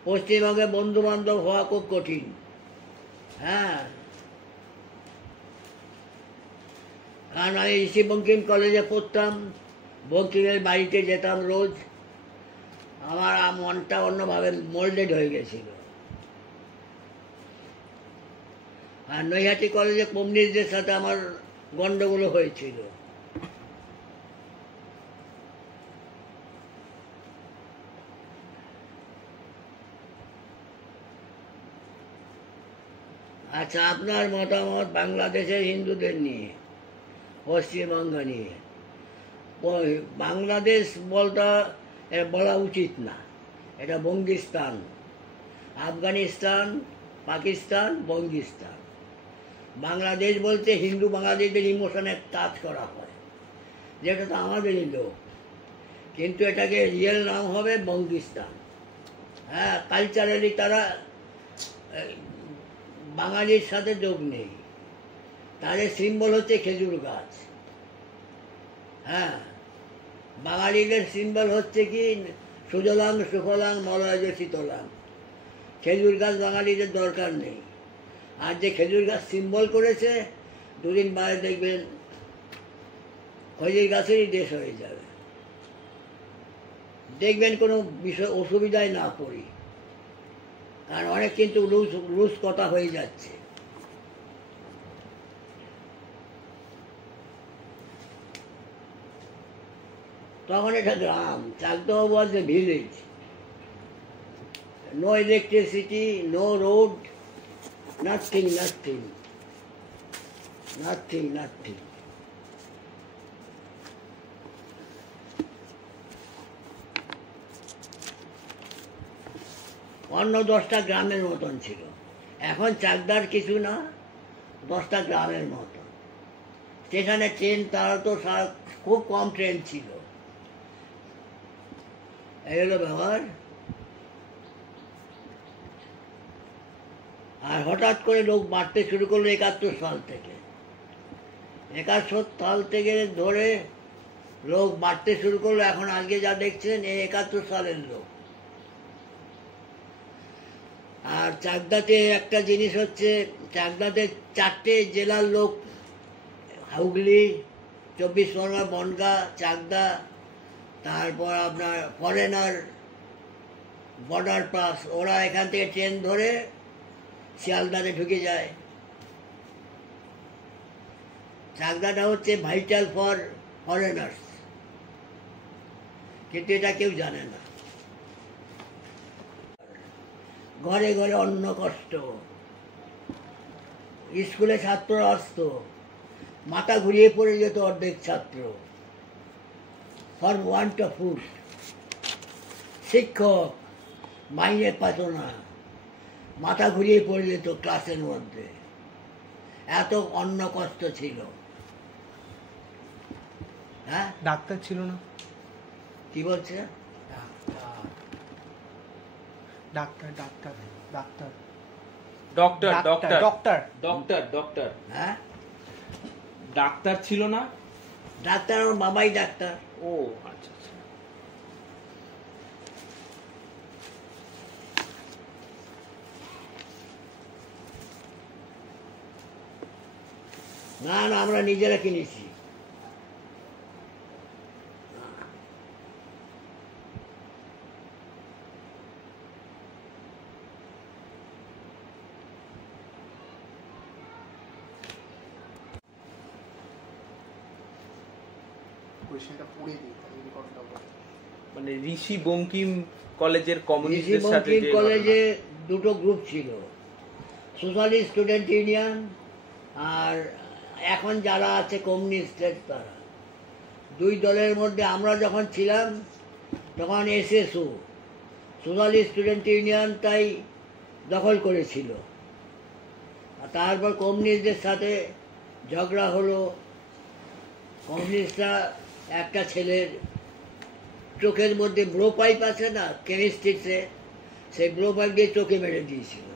পশ্চিমবঙ্গে বন্ধু বান্ধব হওয়া খুব কঠিন। হ্যাঁ, কারণ আমি ঋষি বঙ্কিম কলেজে পড়তাম, বঙ্কিমের বাড়িতে যেতাম রোজ। আমার মনটা অন্যভাবে মোল্ডেড হয়ে গেছিল। আর নৈহাটি কলেজে কমিউনিস্টদের সাথে আমার গন্ডগোল হয়েছিল। আচ্ছা, আপনার মতামত বাংলাদেশের হিন্দুদের নিয়ে, পশ্চিমবঙ্গ নিয়ে? বাংলাদেশ বলা উচিত না, এটা বঙ্গিস্তান। আফগানিস্তান, পাকিস্তান, বঙ্গিস্তান। বাংলাদেশ বলতে হিন্দু বাঙালিদের ইমোশনে টাচ করা হয়, যেটা তো আমাদেরই লোক, কিন্তু এটাকে রিয়েল নাম হবে বঙ্গিস্তান। হ্যাঁ, কালচারালি তারা বাঙালির সাথে যোগ নেই। তাদের সিম্বল হচ্ছে খেজুর গাছ। হ্যাঁ, বাঙালিদের সিম্বল হচ্ছে কি সুজলাং সুফলাং মলয়জ শীতলাং। খেজুর গাছ বাঙালিদের দরকার নেই। আর যে খেজুর গাছ সিম্বল করেছে, 2 দিন বাদে দেখবেন খেজুর গাছেরই দেশ হয়ে যাবে। দেখবেন কোনো বিষয় অসুবিধায় না পড়ি, কারণ অনেক কিন্তু লুজ কথা হয়ে যাচ্ছে। তখন এটা গ্রাম, Chakdah was a village. No electricity, no road, nothing. অন্য 10টা গ্রামের মতন ছিল। এখন চাকদার কিছু না, 10টা গ্রামের মতন। স্টেশনে ট্রেন, তারা তো খুব কম ট্রেন ছিল। এই হলো ব্যাপার। আর হঠাৎ করে লোক বাড়তে শুরু করলো 71 সাল থেকে। 71 সাল থেকে ধরে লোক বাড়তে শুরু করলো। এখন আজকে যা দেখছেন, এই 71 সালের লোক। আর চাকদাতে একটা জিনিস হচ্ছে, চাকদাতে 4টে জেলার লোক, হুগলি, 24 পরগনা, বনগাঁ, চাকদা, তারপর আপনার ফরেনার, বর্ডার পাস, ওরা এখান থেকে ট্রেন ধরে শিয়ালদাতে ঢুকে যায়। চাকদাটা হচ্ছে ভাইটাল ফর ফরেনার্স, কিন্তু এটা কেউ জানে না। ঘরে ঘরে অন্ন কষ্ট, স্কুলে ছাত্ররা আসতো, মাথা ঘুরিয়ে পড়ে যেত অর্ধেক ছাত্র, ফর ওয়ান্ট অফ ফুড। শিক্ষক মাইনে পাত না, মাথা ঘুরিয়ে পড়ে যেত ক্লাসের মধ্যে, এত অন্ন কষ্ট ছিল। হ্যাঁ, ডাক্তার ছিল না? কি বলছে? Doctor doctor doctor doctor doctor doctor doctor doctor doctor হ্যাঁ, ডাক্তার ছিল না? ডাক্তার আমার বাবাই ডাক্তার। ও আচ্ছা আচ্ছা। না না, আমরা নিজেরা কিনেছি। কোয়েশ্চেনটা পড়ে দিই তাহলে রেকর্ডটা হবে। মানে ঋষি বঙ্কিম কলেজের ঋষি কমিউনিস্টদের সাথে বঙ্কিম যে কলেজে দুটো গ্রুপ ছিল, সোশ্যালিস্ট স্টুডেন্ট ইউনিয়ন আর এখন যারা আছে কমিউনিস্টের, তারা দুই দলের মধ্যে আমরা যখন ছিলাম তখন এসএসও সোশ্যালিস্ট স্টুডেন্ট ইউনিয়নটাই দখল করেছিল। আর তারপর কমিউনিস্টদের সাথে ঝগড়া হলো। কমিউনিস্টরা একটা ছেলের চোখের মধ্যে ব্লো পাইপ আছে না কেমিস্ট্রিতে, সেই ব্লো পাইপ দিয়ে চোখে মেরে দিয়েছিল।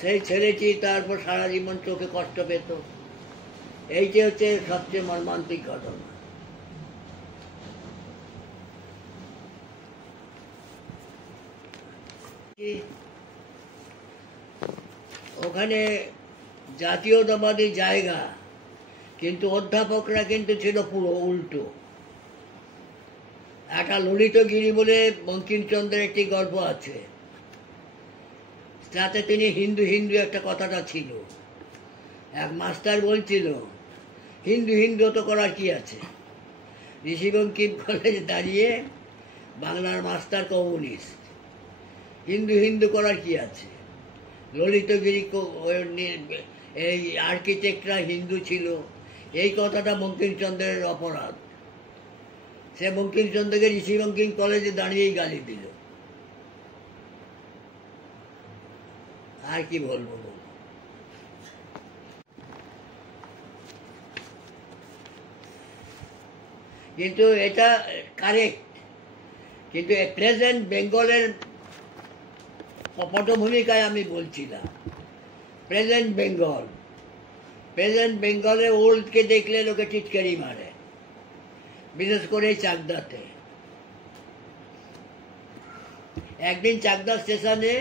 সেই ছেলেটি তারপর সারা জীবন চোখে কষ্ট পেত। এইটি হচ্ছে সবচেয়ে মর্মান্তিক ঘটনা। ওখানে জাতীয়তাবাদী জায়গা, কিন্তু অধ্যাপকরা কিন্তু ছিল পুরো উল্টো। একটা ললিতগিরি বলে বঙ্কিমচন্দ্রের একটি গল্প আছে, তাতে তিনি হিন্দু হিন্দু একটা কথাটা ছিল। এক মাস্টার বলছিল হিন্দু হিন্দু তো করার কি আছে। ঋষি বঙ্কিম কলেজ দাঁড়িয়ে বাংলার মাস্টার কমিউনিস্ট, হিন্দু হিন্দু করার কি আছে। ললিতগিরি এই আর্কিটেক্টরা হিন্দু ছিল, এই কথাটা বঙ্কিমচন্দ্রের অপরাধ। সে বঙ্কিমচন্দ্রকে ঋষি বঙ্কিম কলেজে দাঁড়িয়েই গালি দিল। আর কি বলবো। কিন্তু এটা কারেক্ট, কিন্তু প্রেজেন্ট বেঙ্গলের পটভূমিকায় আমি বলছিলাম। প্রেজেন্ট বেঙ্গলে ওল্ডকে দেখলে লোকে টিটকারি মারে, বিশেষ করে চাকদাতে। একদিন চাকদা স্টেশনে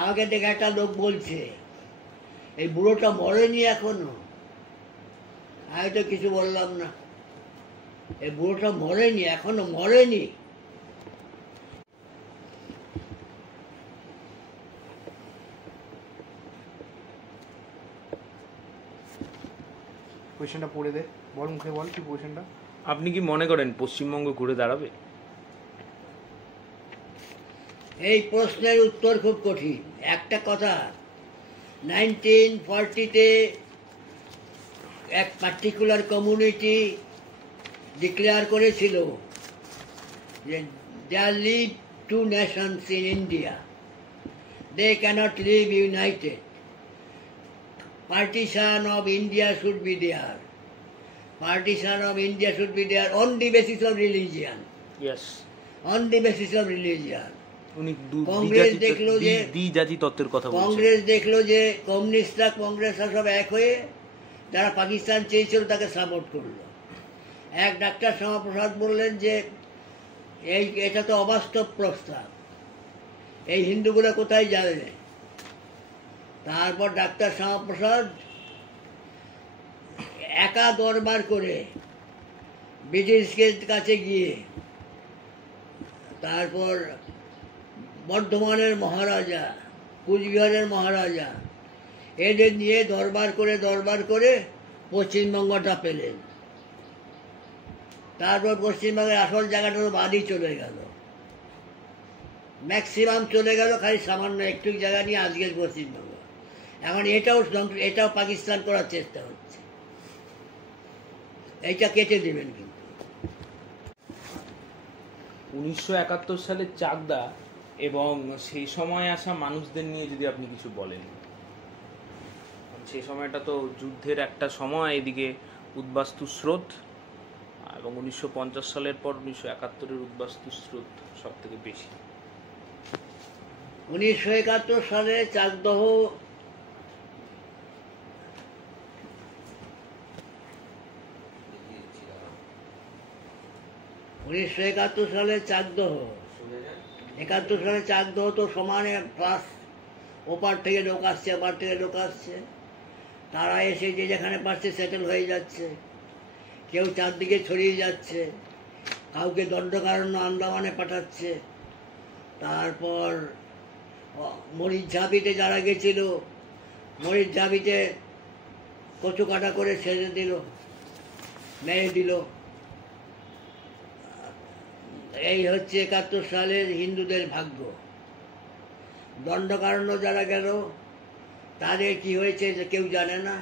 আমাকে দেখে একটা লোক বলছে, এই বুড়োটা মরেনি এখনো। আমি তো কিছু বললাম না। এই বুড়োটা মরেনি, এখনো মরেনি। কোয়েশ্চেনটা পড়ে দে, বল মুখে বল কি কোয়েশ্চেনটা। আপনি কি মনে করেন পশ্চিমবঙ্গ ঘুরে দাঁড়াবে? এই প্রশ্নের উত্তর খুব কঠিন। একটা কথা, 1940-তে এক পার্টিকুলার কমিউনিটি ডিক্লেয়ার করেছিল যে there live two nations in India, they cannot live united, partition of India should be there, partition of India should be there on the basis of religion, yes. on the basis of religion. উনি কংগ্রেস দেখলো যে দ্বিজাতি তত্ত্বের কথা বলছেন। কংগ্রেস দেখলো যে কমিউনিস্টরা কংগ্রেসরা সব এক হয়ে যারা পাকিস্তান চেয়েছিল তাকে সাপোর্ট করলো। এক ডাক্তার শ্যামাপ্রসাদ বললেন যে এটা তো অবাস্তব প্রস্তাব, এই হিন্দুগুলো কোথায় যাবে। তারপর ডাক্তার শ্যামাপ্রসাদ একা দরবার করে ব্রিটিশের কাছে গিয়ে, তারপর বর্ধমানের মহারাজা, কুচবিহারের মহারাজা, এদের নিয়ে দরবার করে পশ্চিমবঙ্গটা পেলেন। তারপর পশ্চিমবঙ্গের আসল জায়গাটা তো বাদই চলে গেল, ম্যাক্সিমাম চলে গেল, খালি সামান্য একটু জায়গা নিয়ে আজকের পশ্চিমবঙ্গ। এখন এটাও পাকিস্তান করার চেষ্টা হচ্ছে, এইটা কেটে দেবেন কিন্তু। 1971 সালের চাকদা এবং সেই সময় আসা মানুষদের নিয়ে যদি আপনি কিছু বলেন। সেই সময়টা তো যুদ্ধের একটা সময়, এদিকে উদ্বাস্তু স্রোত, এবং 1950 সালের পর 1971-এর উদ্বাস্তু স্রোত সব থেকে বেশি। 1971 সালে চাকদহ সালে চাকদহ 71 সালে চাকদহ তো সমানে প্লাস, ওপার থেকে লোক আসছে, ওপার থেকে লোক আসছে, তারা এসে যে যেখানে পারছে সেটেল হয়ে যাচ্ছে, কেউ চারদিকে ছড়িয়ে যাচ্ছে, কাউকে দণ্ডকারণ্য আন্দামানে পাঠাচ্ছে। তারপর মরিচঝাপিতে যারা গেছিল, মরিচঝাপিতে কচু কাটা করে ছেড়ে দিল, মেরে দিল। এই হচ্ছে 71 সালের হিন্দুদের ভাগ্য। দণ্ডকারণ্য যারা গেল তাদের কি হয়েছে কেউ জানে না,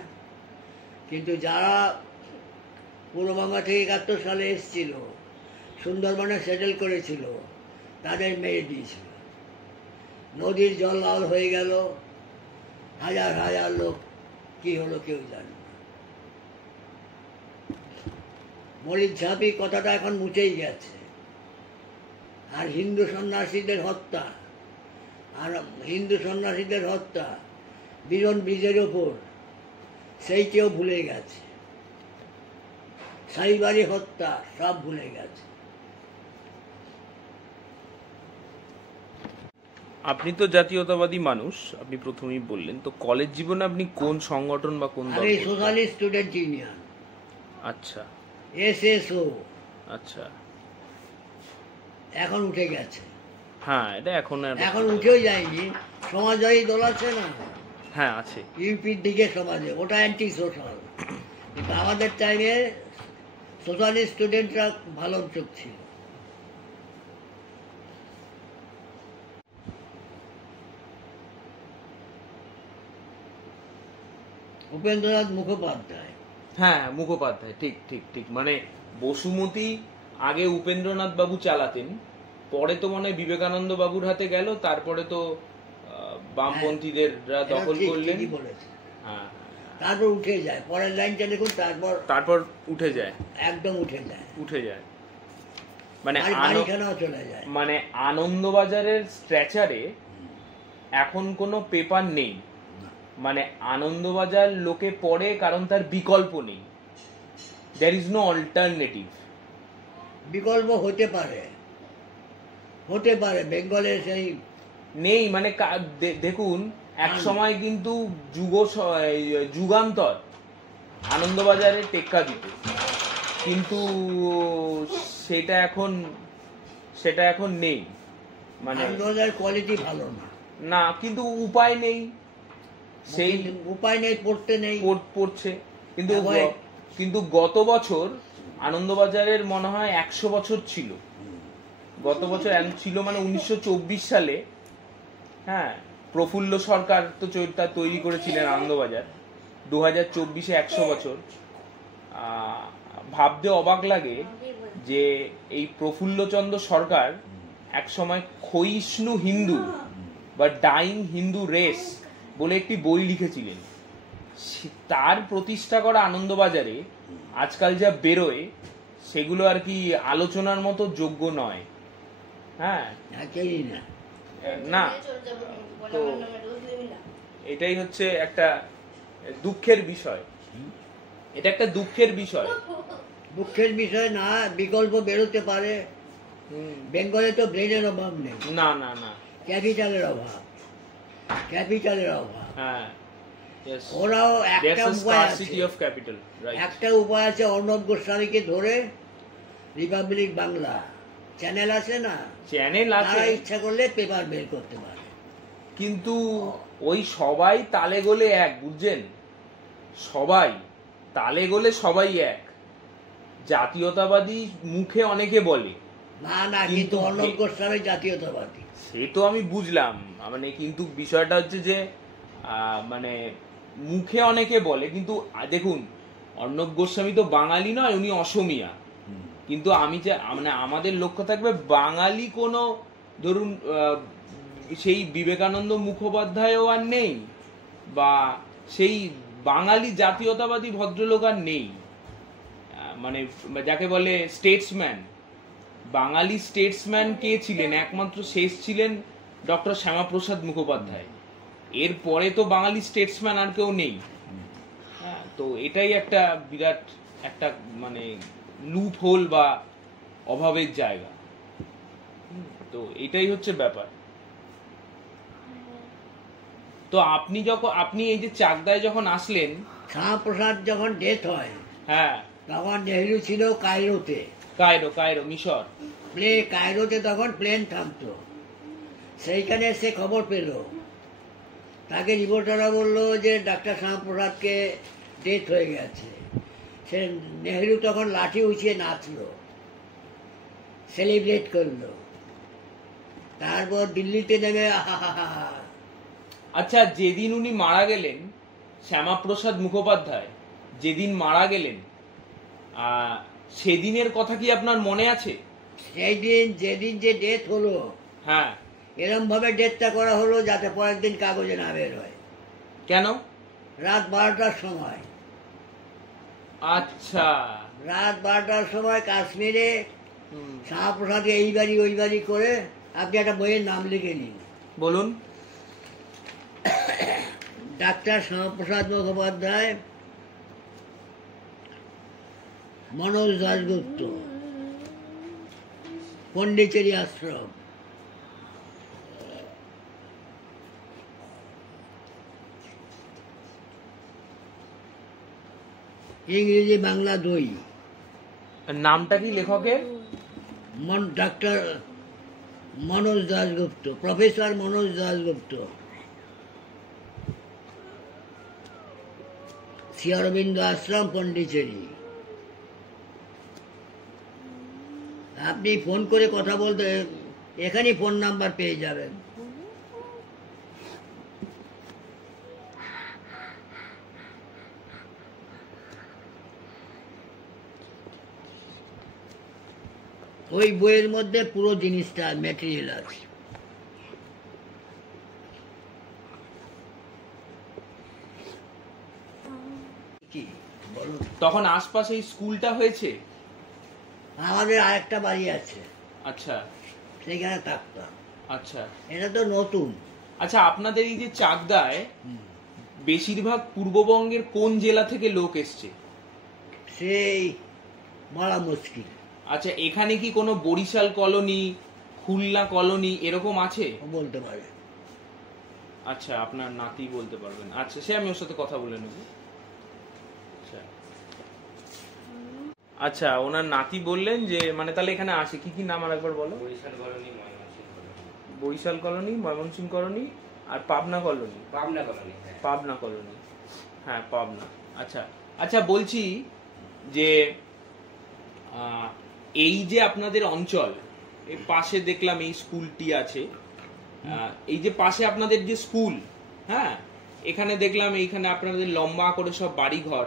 কিন্তু যারা পূর্ববঙ্গ থেকে 71 সালে এসেছিল, সুন্দরবনে সেটেল করেছিল, তাদের মেরে দিয়েছিল। নদীর জল লাল হয়ে গেল, হাজার হাজার লোক কি হলো কেউ জানে না। মরিচঝাপি কথাটা এখন মুছেই গেছে। আর হিন্দু সন্ন্যাসীদের হত্যা, বিজন ব্রিজের ওপর, সেইকেও ভুলে গেছে। সাইবারি হত্যা সব ভুলে গেছে। আপনি তো জাতীয়তাবাদী মানুষ, আপনি প্রথমেই বললেন, তো কলেজ জীবনে আপনি কোন সংগঠন বা কোন দল? আমি সোশ্যালিস্ট স্টুডেন্ট ইউনিয়ন, আচ্ছা SSO। আচ্ছা, এখন উঠে গেছে। হ্যাঁ, এটা এখন উঠেও যায়নি। সমাজবাদী দল আছে না, হ্যাঁ আছে, ইউপির দিকে সমাজে, ওটা অ্যান্টি সোশ্যাল। কিন্তু আমাদের টাইমে সোশ্যালিস্ট স্টুডেন্টরা ভালো চোখ ছিল। উপেন্দ্রনাথ মুখোপাধ্যায়, হ্যাঁ মুখোপাধ্যায়, ঠিক ঠিক ঠিক, মানে বসুমতী আগে উপেন্দ্রনাথ বাবু চালাতেন, পরে তো মনে হয় বিবেকানন্দ বাবুর হাতে গেল, তারপরে তো বামপন্থীদের দখল করলেন। হ্যাঁ, তারপর উঠে যায়, পরের লাইনটা দেখুন, তারপর উঠে যায়, একদম উঠে যায়, মানে বাড়িখানাও চলে যায়। মানে আনন্দবাজারের স্ট্রেচারে এখন কোনো পেপার নেই, মানে আনন্দবাজার লোকে পড়ে কারণ তার বিকল্প নেই, দেয়ার ইজ নো অল্টারনেটিভ। বিকল্প হতে পারে, বেঙ্গলের সেই নেই, মানে দেখুন এক সময় কিন্তু যুগান্তর আনন্দবাজারে টেক্কা দিত, কিন্তু সেটা এখন নেই, মানে আনন্দবাজার কোয়ালিটি ভালো না, কিন্তু উপায় নেই, সেই উপায় নেই, পড়তে নেই, পড়ছে। কিন্তু গত বছর আনন্দবাজারের মনে হয় 100 বছর ছিল, গত বছর ছিল, মানে 1924 সালে, হ্যাঁ, প্রফুল্ল সরকার তো তৈরি করেছিলেন আনন্দবাজার। 2024-এ 100 বছর। ভাবতে অবাক লাগে যে এই প্রফুল্লচন্দ্র সরকার এক সময় ক্ষয়িষ্ণু হিন্দু বা ডাইং হিন্দু রেস বলে একটি বই লিখেছিলেন। তার প্রতিষ্ঠা করা আনন্দবাজারে আজকাল যা বেরোয় সেগুলো আর কি আলোচনার মতো যোগ্য নয়। হ্যাঁ, না, তো এটাই হচ্ছে একটা দুঃখের বিষয়, এটা একটা দুঃখের বিষয়। দুঃখের বিষয় না, বিকল্প বেরোতে পারে। বেঙ্গলে তো ব্রেনের অভাব নেই, না না না, ক্যাপিটালের অভাব। হ্যাঁ, ওরাও একটা উপায় আছে, অর্ণব গোস্বামীকে ধরে রিপাবলিক বাংলা চ্যানেল আছে না, চ্যানেল আছে, ইচ্ছা করলে পেপার বের করতে পারে। কিন্তু ওই সবাই তালে গোলে এক, বুঝছেন, সবাই তালে গোলে সবাই এক। জাতীয়তাবাদী মুখে অনেকে বলে না না, কিন্তু অর্ণব গোস্বামী জাতীয়তাবাদী, সে তো আমি বুঝলাম, মানে কিন্তু বিষয়টা হচ্ছে যে মানে মুখে অনেকে বলে, কিন্তু দেখুন অর্ণব গোস্বামী তো বাঙালি নয়, উনি অসমিয়া। কিন্তু আমি মানে আমাদের লক্ষ্য থাকবে বাঙালি কোনো, ধরুন সেই বিবেকানন্দ মুখোপাধ্যায়ও আর নেই, বা সেই বাঙালি জাতীয়তাবাদী ভদ্রলোক আর নেই, মানে যাকে বলে স্টেটসম্যান। বাঙালি স্টেটসম্যান কে ছিলেন? একমাত্র শেষ ছিলেন ডক্টর শ্যামাপ্রসাদ মুখোপাধ্যায়। এরপরে তো বাঙালি স্টেটসম্যান আর কেউ নেই। তো এটাই একটা বিরাট একটা মানে লুপ হোল বা অভাবের জায়গা। তো এটাই হচ্ছে ব্যাপার। তো আপনি এই যে চাকদায় যখন আসলেন, শ্যামাপ্রসাদ যখন ডেথ হয়, হ্যাঁ, তখন নেহরু ছিল কায়রোতে, কায়রো মিশর। কায়রোতে তখন প্লেন থামতো, সেইখানে সে খবর পেল। তাকে রিপোর্টাররা বললো যে ডাক্তার শ্যামাপ্রসাদকে ডেথ হয়ে গেছে। সে নেহরু তখন লাঠি উঁচিয়ে নাচলো, সেলিব্রেট করলো। তারপর দিল্লিতে নেমে আচ্ছা, যেদিন উনি মারা গেলেন, শ্যামাপ্রসাদ মুখোপাধ্যায় যেদিন মারা গেলেন, সেদিনের কথা কি আপনার মনে আছে? সেই দিন যেদিন যে ডেথ হলো, হ্যাঁ, এরম ভাবে ডেথটা করা হলো যাতে পরের দিন কাগজে না বের হয়। কেন? রাত 12টার সময়, আচ্ছা, রাত 12টার সময় কাশ্মীরে শ্যামাপ্রসাদকে এই বাড়ি ওই বাড়ি করে আপনি একটা বইয়ের নাম লিখে নিন। বলুন। ডাক্তার শ্যামাপ্রসাদ মুখোপাধ্যায়, মনোজ দাশগুপ্ত, পন্ডিচেরি আশ্রম। ইংরেজি বাংলা 2। নামটা কি লেখকের? ডাক্তার মনোজ দাশগুপ্ত, প্রফেসর মনোজ দাশগুপ্ত, শ্রী অরবিন্দ আশ্রম, পন্ডিচেরি। আপনি ফোন করে কথা বলতে এখানেই ফোন নাম্বার পেয়ে যাবেন। ওই বইয়ের মধ্যে পুরো জিনিসটা ম্যাটেরিয়াল আছে। কি বলুন? তখন আশপাশে এই স্কুলটা হয়েছে? আমাদের আরেকটা বাড়ি আছে, আচ্ছা সেখানে থাকতাম। আচ্ছা এটা তো নতুন। আচ্ছা, আপনাদের এই যে চাকদায় বেশিরভাগ পূর্ববঙ্গের কোন জেলা থেকে লোক এসছে? সেই বলা মুশকিল। আচ্ছা, এখানে কি কোনো বরিশাল কলোনি, খুলনা কলোনি এরকম আছে? বলতে পারে। আচ্ছা, আপনার নাতি বলতে পারবেন। আচ্ছা, সে আমি ওর সাথে কথা বলে নেব। আচ্ছা আচ্ছা, ওনার নাতি বললেন যে মানে তাহলে এখানে আসে কি কি নাম আর একবার বলো। Barisal colony, Mymensingh colony. Barisal colony, Mymensingh colony আর পাবনা কলোনি। পাবনা কলোনি, হ্যাঁ। পাবনা কলোনি, হ্যাঁ পাবনা। আচ্ছা আচ্ছা, বলছি যে এই যে আপনাদের অঞ্চল, এই পাশে দেখলাম এই স্কুলটি আছে, এই যে পাশে আপনাদের যে স্কুল, হ্যাঁ, এখানে দেখলাম এইখানে আপনাদের লম্বা করে সব বাড়ি ঘর।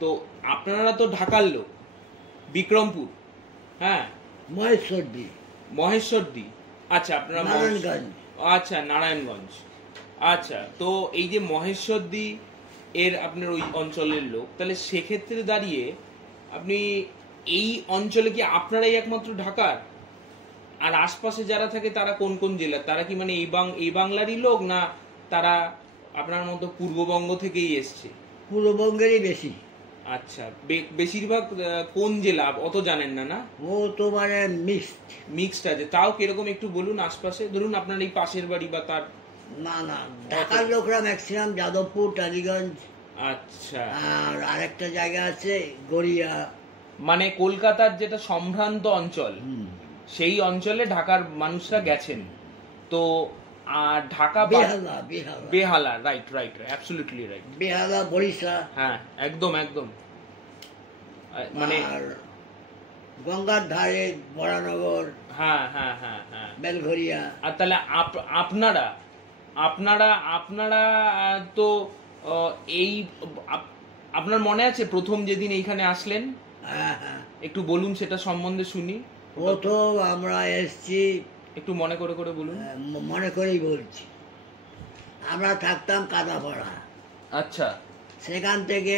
তো আপনারা তো ঢাকার লোক, বিক্রমপুর, হ্যাঁ, মহেশ্বরদী। আচ্ছা, আপনারা নারায়ণগঞ্জ। আচ্ছা, নারায়ণগঞ্জ। আচ্ছা, তো এই যে মহেশ্বরদী এর আপনার ওই অঞ্চলের লোক, তাহলে সেক্ষেত্রে দাঁড়িয়ে আপনি এই অঞ্চলে কি আপনারাই একমাত্র ঢাকার? আর আশপাশে যারা থাকে তারা কোন কোন জেলার? তারা কি মানে এই বাংলারই লোক, না তারা আপনার মতো পূর্ববঙ্গ থেকেই এসছে? পূর্ববঙ্গেরই বেশি। আচ্ছা, বেশিরভাগ কোন জেলা অত জানেন না? না, ও তো মানে মিক্সড আছে। তাও কিরকম একটু বলুন আশপাশে, ধরুন আপনার এই পাশের বাড়ি বা তার। না না, ঢাকার লোকরা ম্যাক্সিমাম যাদবপুর, টালিগঞ্জ। আচ্ছা, আর আরেকটা জায়গা আছে গড়িয়া, মানে কলকাতার যেটা সম্ভ্রান্ত অঞ্চল, সেই অঞ্চলে ঢাকার মানুষরা গেছেন। তো ঢাকা, বেহালা, রাইট, অ্যাবসলিউটলি রাইট, বেহালা, বরিশা, হ্যাঁ একদম একদম, মানে গঙ্গার ধারে বরানগর, হ্যাঁ হ্যাঁ হ্যাঁ হ্যাঁ, বেলঘরিয়া। আর তাহলে আপনারা আপনারা আপনারা তো এই আপনার মনে আছে প্রথম যেদিন এইখানে আসলেন? হ্যাঁ হ্যাঁ, একটু বলুন সেটা সম্বন্ধে শুনি। প্রথম আমরা এসছি, একটু মনে করে করে বলুন। মনে করেই বলছি, আমরা থাকতাম কাদাপাড়া। আচ্ছা। সেখান থেকে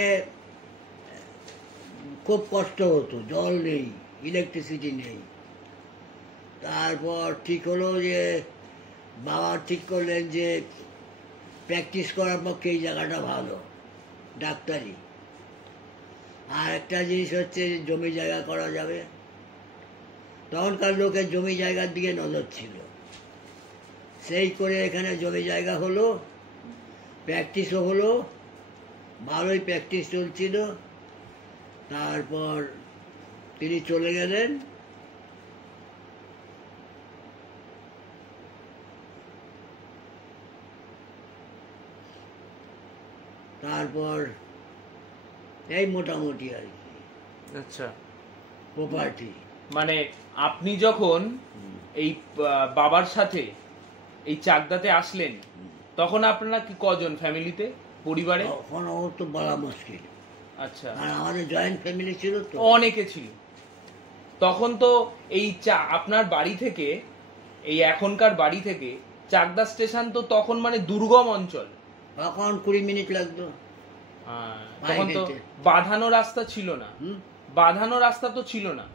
খুব কষ্ট হতো, জল নেই, ইলেকট্রিসিটি নেই। তারপর ঠিক হলো যে বাবা ঠিক করলেন যে প্র্যাকটিস করার পক্ষে এই জায়গাটা ভালো, ডাক্তারি। আর একটা জিনিস হচ্ছে জমি জায়গা করা যাবে। তখনকার লোকের জমি জায়গার দিকে নজর ছিল, সেই করে এখানে জমি জায়গা হলো, প্র্যাকটিসও হলো, ভালোই প্র্যাকটিস চলছিল। তারপর তিনি চলে গেলেন। তারপর এই মোটামুটি আর কি আচ্ছা, প্রপার্টি। মানে আপনি যখন এই বাবার সাথে এই চাকদাতে আসলেন তখন আপনারা কি কজন ফ্যামিলিতে, পরিবারে? তখন ও তো বলা মুশকিল, আচ্ছা, আর আমাদের জয়েন্ট ফ্যামিলি ছিল তো। অনেকে ছিল তখন। তো এই আপনার বাড়ি থেকে, এই এখনকার বাড়ি থেকে চাকদা স্টেশন তো তখন মানে দুর্গম অঞ্চল। তখন 20 মিনিট লাগতো। তখন তো বাঁধানো রাস্তা ছিল না, বাঁধানো রাস্তা তো ছিল না,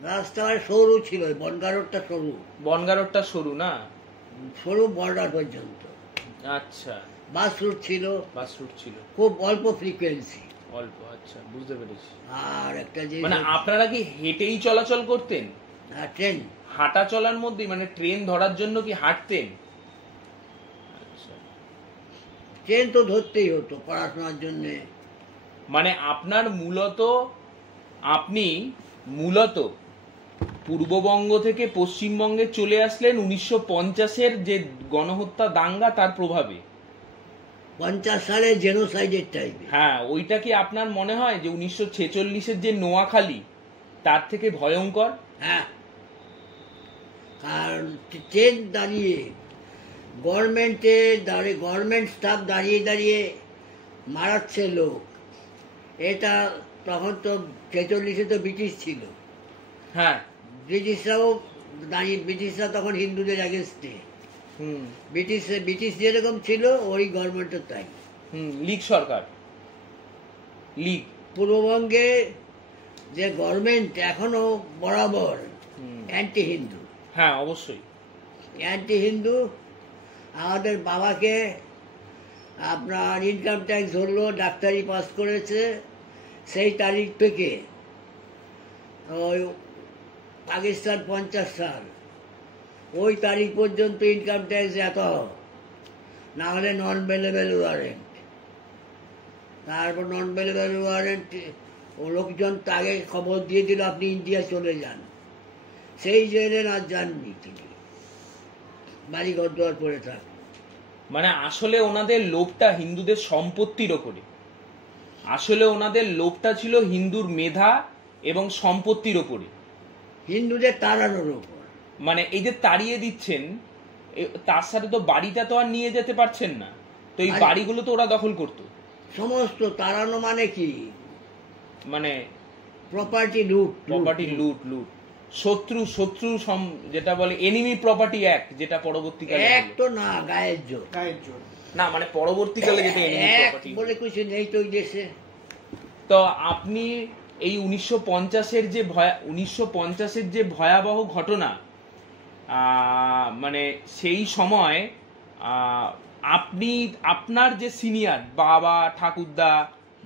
রাস্তা সরু ছিল, বনগা রোডটা সরু, বনগা রোডটা সরু না, সরু বর্ডার পর্যন্ত। আচ্ছা, বাস রুট ছিল, বাস রুট ছিল, খুব অল্প ফ্রিকোয়েন্সি, অল্প। আচ্ছা, বুঝতে পেরেছি। আর একটা যে মানে আপনারা কি হেঁটেই চলাচল করতেন? ট্রেন, হাঁটা চলার মধ্যে, মানে ট্রেন ধরার জন্য কি হাঁটতেন? আচ্ছা, ট্রেন তো ধরতেই হতো পড়াশোনার জন্য। মানে আপনার আপনি মূলত পূর্ববঙ্গ থেকে পশ্চিমবঙ্গে চলে আসলেন 1950-এর যে গণহত্যা দাঙ্গা, তার প্রভাবে। 50 সালে জেনোসাইডের টাইমে। হ্যাঁ, ওইটা কি আপনার মনে হয় যে 1946-এর যে নোয়াখালী তার থেকে ভয়ঙ্কর? হ্যাঁ, কারণ ট্রেন দাঁড়িয়ে, গভর্নমেন্ট স্টাফ দাঁড়িয়ে দাঁড়িয়ে মারাচ্ছে লোক। এটা তখন তো 46-এ তো ব্রিটিশ ছিল। হ্যাঁ, ব্রিটিশরা তখন হিন্দুদের অ্যাগেনস্টে। হুম ব্রিটিশ যেরকম ছিল ওই গভর্নমেন্টও তাই। লীগ সরকার, লীগ। পূর্ববঙ্গে যে গভর্নমেন্ট এখনো বরাবর অ্যান্টি হিন্দু। হ্যাঁ, অবশ্যই অ্যান্টি হিন্দু। আমাদের বাবাকে আপনার ইনকাম ট্যাক্স ধরলো, ডাক্তারি পাস করেছে, সেই তারিখ থেকে ওই পাকিস্তান 50 সাল ওই তারিখ পর্যন্ত ইনকাম ট্যাক্স এত, না হলে নন বেলেবেল ওয়ারেন্ট। তারপর নন বেলেবেল ওয়ারেন্ট ও লোকজন আগে খবর দিয়ে দিল আপনি ইন্ডিয়া চলে যান, সেই জেলেন আর যাননি, তিনি বাড়ি ঘর দুয়ার পড়ে থাক। মানে আসলে ওনাদের লোভটা হিন্দুদের সম্পত্তির ওপরে, আসলে ওনাদের লোভটা ছিল হিন্দুর মেধা এবং সম্পত্তির ওপরে, হিন্দুদের তাড়ানোর ওপর। মানে এই যে তাড়িয়ে দিচ্ছেন, তার সাথে তো বাড়িটা তো আর নিয়ে যেতে পারছেন না, তো এই বাড়িগুলো তো ওরা দখল করত সমস্ত। তাড়ানো মানে কি? মানে প্রপার্টি লুট, লুট। শত্রু যেটা বলে এনিমি প্রপার্টি অ্যাক্ট, যেটা পরবর্তীকালে এক তো না, গায়ের জোর। না, মানে পরবর্তীকালে যেটা এনিমি এক প্রপার্টি বলে কিছু নেই তো ওই দেশে। তো আপনি এই 1950-এর যে ভয়াবহ ঘটনা, মানে সেই সময় আপনি আপনার যে সিনিয়র বাবা, ঠাকুরদা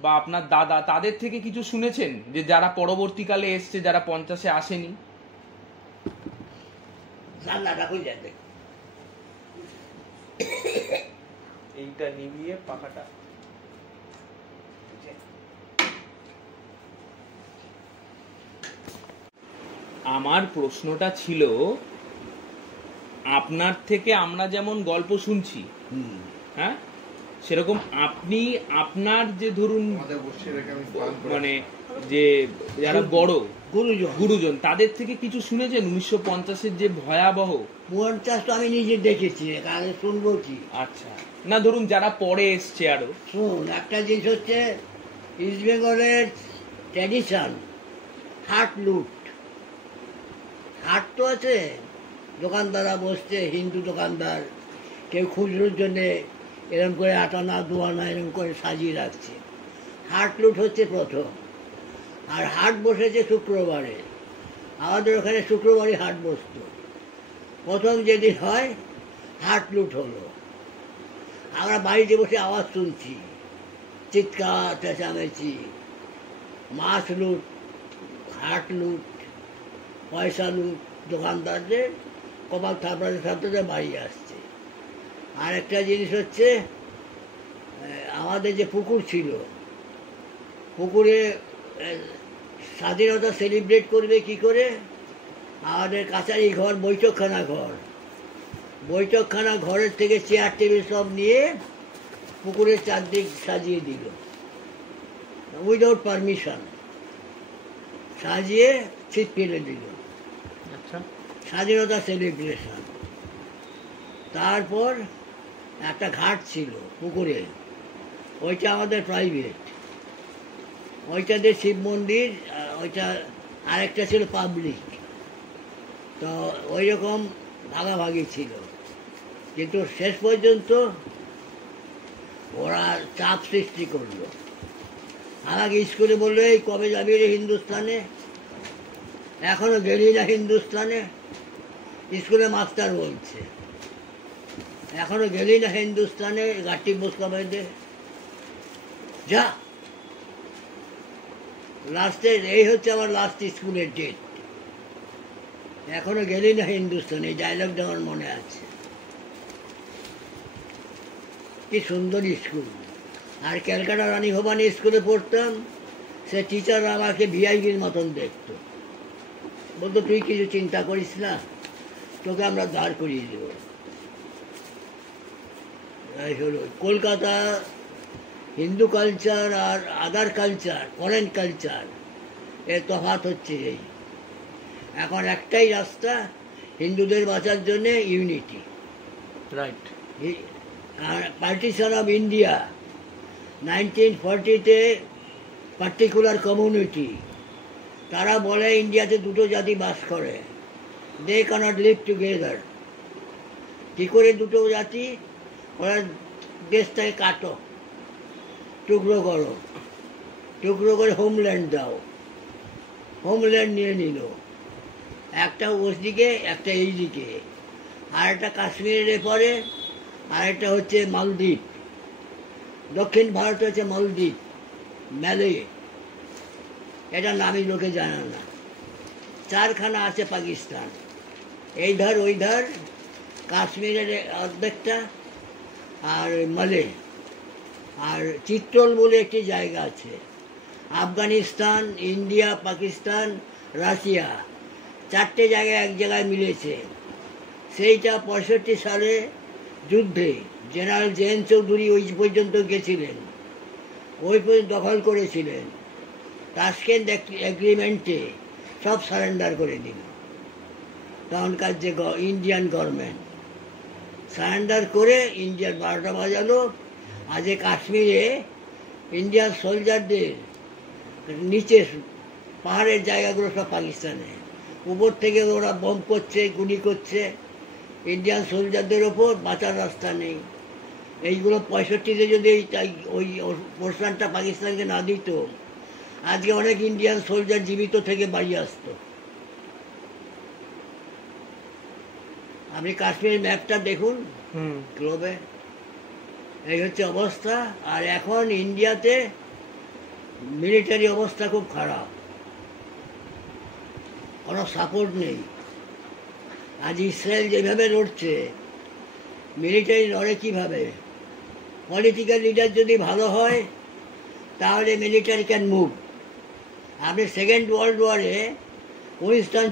বা আপনার দাদা, তাদের থেকে কিছু শুনেছেন যে যারা পরবর্তীকালে এসছে, যারা 50-এ আসেনি? এইটা নিভিয়ে পাখাটা। আমার প্রশ্নটা ছিল, আপনার থেকে আমরা যেমন গল্প শুনছি, হ্যাঁ, সেরকম আপনি আপনার যে ধরুন মানে যে যারা বড় গুরুজন তাদের থেকে কিছু শুনেছেন 1950-এর যে ভয়াবহ? 50 তো আমি নিজে দেখেছি, আগে শুনবো কি। আচ্ছা, না ধরুন যারা পরে এসছে আরো। শুন, একটা জিনিস হচ্ছে ইস্ট বেঙ্গলের ট্র্যাডিশন, হাট লুট। হাট তো আছে, দোকানদাররা বসছে, হিন্দু দোকানদার, কেউ খুচরোর জন্যে এরকম করে 8 আনা 2 আনা এরকম করে সাজিয়ে রাখছে। হাট লুট হচ্ছে প্রথম। আর হাট বসেছে শুক্রবারে, আমাদের ওখানে শুক্রবারে হাট বসতো। প্রথম যেদিন হয় হাট লুট হলো, আমরা বাড়িতে বসে আওয়াজ শুনছি, চিৎকার চেঁচামেচি, মাছ লুট, হাট লুট, পয়সা লুট, দোকানদারদের কপাল থাপড়াতে থাপড়াতে বাড়ি আসছে। আর একটা জিনিস হচ্ছে, আমাদের যে পুকুর ছিল, পুকুরে স্বাধীনতা সেলিব্রেট করবে কি করে? আমাদের কাছারি ঘর, বৈঠকখানা ঘরের থেকে চেয়ার টেবিল সব নিয়ে পুকুরের চারদিক সাজিয়ে দিল, উইদাউট পারমিশন সাজিয়ে ছিট ফেলে দিল। আচ্ছা, স্বাধীনতা সেলিব্রেশন। তারপর একটা ঘাট ছিল পুকুরে, ওইটা আমাদের প্রাইভেট, ওইটাতে শিব মন্দির, ওইটা আরেকটা ছিল পাবলিক। তো ওই রকম ভাগাভাগি ছিল, কিন্তু শেষ পর্যন্ত ওরা চাপ সৃষ্টি করলো। আমাকে স্কুলে বললো, এই কবে যাবি রে হিন্দুস্তানে? এখনো গেলি না হিন্দুস্তানে? স্কুলে মাস্টার বলছে, এখনো গেলি না হিন্দুস্তানে? গাটি বসকা বেঁধে যা। লাস্টের এই হচ্ছে আমার লাস্ট স্কুলের ডেট, এখনো গেলি না হিন্দুস্তানে। এই ডায়লগটা আমার মনে আছে। কি সুন্দর স্কুল। আর ক্যালকাটা রানী ভবানী স্কুলে পড়তাম, সে টিচাররা আমাকে ভিআইপির মতন দেখতো, বলতো তুই কিছু চিন্তা করিস না, তোকে আমরা দাঁড় করিয়ে দেব। এই হলো কলকাতা। হিন্দু কালচার আর আদার কালচার, ফরেন কালচার, এর তফাৎ হচ্ছে এই। এখন একটাই রাস্তা হিন্দুদের বাঁচার জন্যে, ইউনিটি। রাইট। আর পার্টিশন অফ ইন্ডিয়া 1940-তে, পার্টিকুলার কমিউনিটি, তারা বলে ইন্ডিয়াতে দুটো জাতি বাস করে, দে ক্যানট লিভ টুগেদার। কী করে দুটো জাতি? ওরা দেশটাকে কাটো, টুকরো করো, টুকরো করে হোমল্যান্ড দাও। হোমল্যান্ড নিয়ে নিল, একটা ওদিকে একটা এই দিকে, আর একটা কাশ্মীরের এপারে, আর একটা হচ্ছে মালদ্বীপ। দক্ষিণ ভারত হচ্ছে মালদ্বীপ, ম্যালে, এটা নামই লোকে জানে না। 4খানা আছে পাকিস্তান, এই ধার ওই ধার, কাশ্মীরের অর্ধেকটা, আর মালে, আর চিত্রল বলে একটি জায়গা আছে। আফগানিস্তান, ইন্ডিয়া, পাকিস্তান, রাশিয়া, 4টে জায়গায় এক জায়গায় মিলেছে। সেইটা 65 সালে যুদ্ধে জেনারেল জেএন চৌধুরী ওই পর্যন্ত গেছিলেন, ওই পর্যন্ত দখল করেছিলেন। তাশকেন্ট এগ্রিমেন্টে সব সারেন্ডার করে দিল তখনকার যে ইন্ডিয়ান গভর্নমেন্ট। সারেন্ডার করে ইন্ডিয়ার 12টা বাজালো। আজ কাশ্মীরে ইন্ডিয়ান সোলজারদের নিচে পাহাড়ের জায়গাগুলো সব পাকিস্তানে, উপর থেকে ওরা বম্ব করছে, গুলি করছে ইন্ডিয়ান সোলজারদের ওপর, বাঁচার রাস্তা নেই। এইগুলো 65-তে যদি ওই পোর্শনটা পাকিস্তানকে না দিত, আজকে অনেক ইন্ডিয়ান সোলজার জীবিত থেকে বাড়ি আসতো। আপনি কাশ্মীর ম্যাপটা দেখুন গ্লোবে, এই হচ্ছে অবস্থা। আর এখন ইন্ডিয়াতে মিলিটারি অবস্থা খুব খারাপ, কোনো সাপোর্ট নেই। আজ ইসরায়েল যেভাবে লড়ছে, মিলিটারি লড়ে কীভাবে? পলিটিক্যাল লিডার যদি ভালো হয় তাহলে মিলিটারি ক্যান মুভ। আপনি সেকেন্ড ওয়ার্ল্ড ওয়ারে উইনস্টন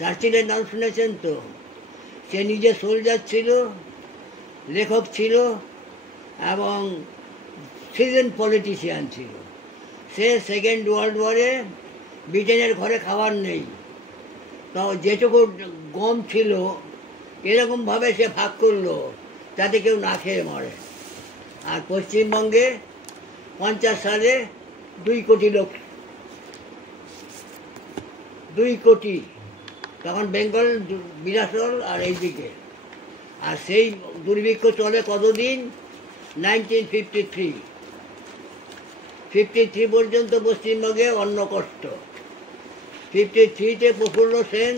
চার্চিলের নাম শুনেছেন তো? সে নিজে সোলজার ছিল, লেখক ছিল এবং সিজন পলিটিশিয়ান ছিল। সে সেকেন্ড ওয়ার্ল্ড ওয়ারে ব্রিটেনের ঘরে খাবার নেই, তো যেটুকু গম ছিল এরকমভাবে সে ভাগ করলো যাতে কেউ না খেয়ে মরে। আর পশ্চিমবঙ্গে 50 সালে 2 কোটি লোক, 2 কোটি, তখন বেঙ্গল বিরাসল আর এইদিকে। আর সেই দুর্ভিক্ষ চলে কতদিন? 1953 পর্যন্ত পশ্চিমবঙ্গে অন্ন কষ্ট। 53-তে প্রফুল্ল সেন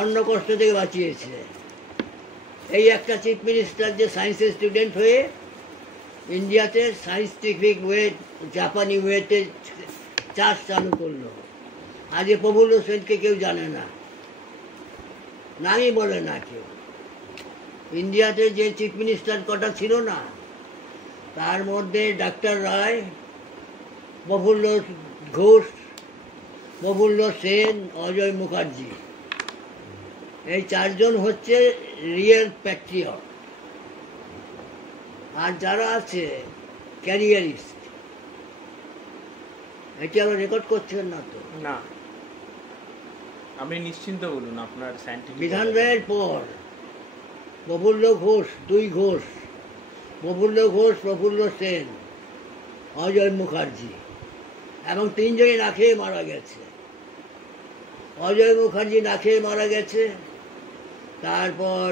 অন্ন কষ্ট থেকে বাঁচিয়েছে। এই একটা চিফ মিনিস্টার যে সায়েন্সের স্টুডেন্ট হয়ে ইন্ডিয়াতে সায়েন্টিফিক ওয়ে, জাপানি ওয়েতে চাষ চালু করলো। আজকে প্রফুল্ল সেনকে কেউ জানে না, নামই বলে না কেউ। ইন্ডিয়াতে যে চিফ মিনিস্টার কটা ছিল না, তার মধ্যে ডাক্তার রায়, প্রফুল্ল ঘোষ, প্রফুল্ল সেন, অজয় মুখার্জি, এই 4 জন হচ্ছে রিয়েল প্যাট্রিয়ট। আর যারা আছে ক্যারিয়ারিস্ট। এটি আবার রেকর্ড করছেন না তো? না, আপনি নিশ্চিন্ত বলুন আপনার সায়েন্টিফিক। বিধান রায়ের পর প্রফুল্ল ঘোষ, 2 ঘোষ, প্রফুল্ল ঘোষ, প্রফুল্ল সেন, অজয় মুখার্জি, এবং 3 জনই না খেয়ে মারা গেছে। অজয় মুখার্জি না খেয়ে মারা গেছে, তারপর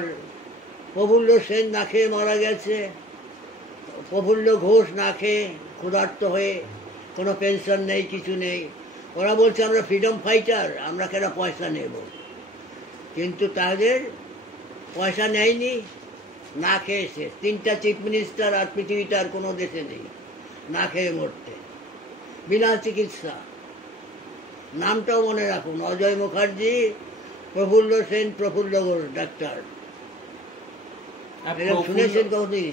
প্রফুল্ল সেন না খেয়ে মারা গেছে, প্রফুল্ল ঘোষ না খেয়ে ক্ষুধার্ত হয়ে, কোনো পেনশন নেই, কিছু নেই। ওরা বলছে আমরা ফ্রিডম ফাইটার, আমরা কেন পয়সা নেব, কিন্তু তাদের পয়সা নেয়নি, না খেয়েছে। 3টা চিফ মিনিস্টার আর পৃথিবীটার কোনো দেশে নেই না খেয়ে মরতে, বিনা চিকিৎসা। নামটাও মনে রাখুন, অজয় মুখার্জি, প্রফুল্ল সেন, প্রফুল্ল ঘোষ, ডাক্তার। এরকম শুনেছেন কতদিন?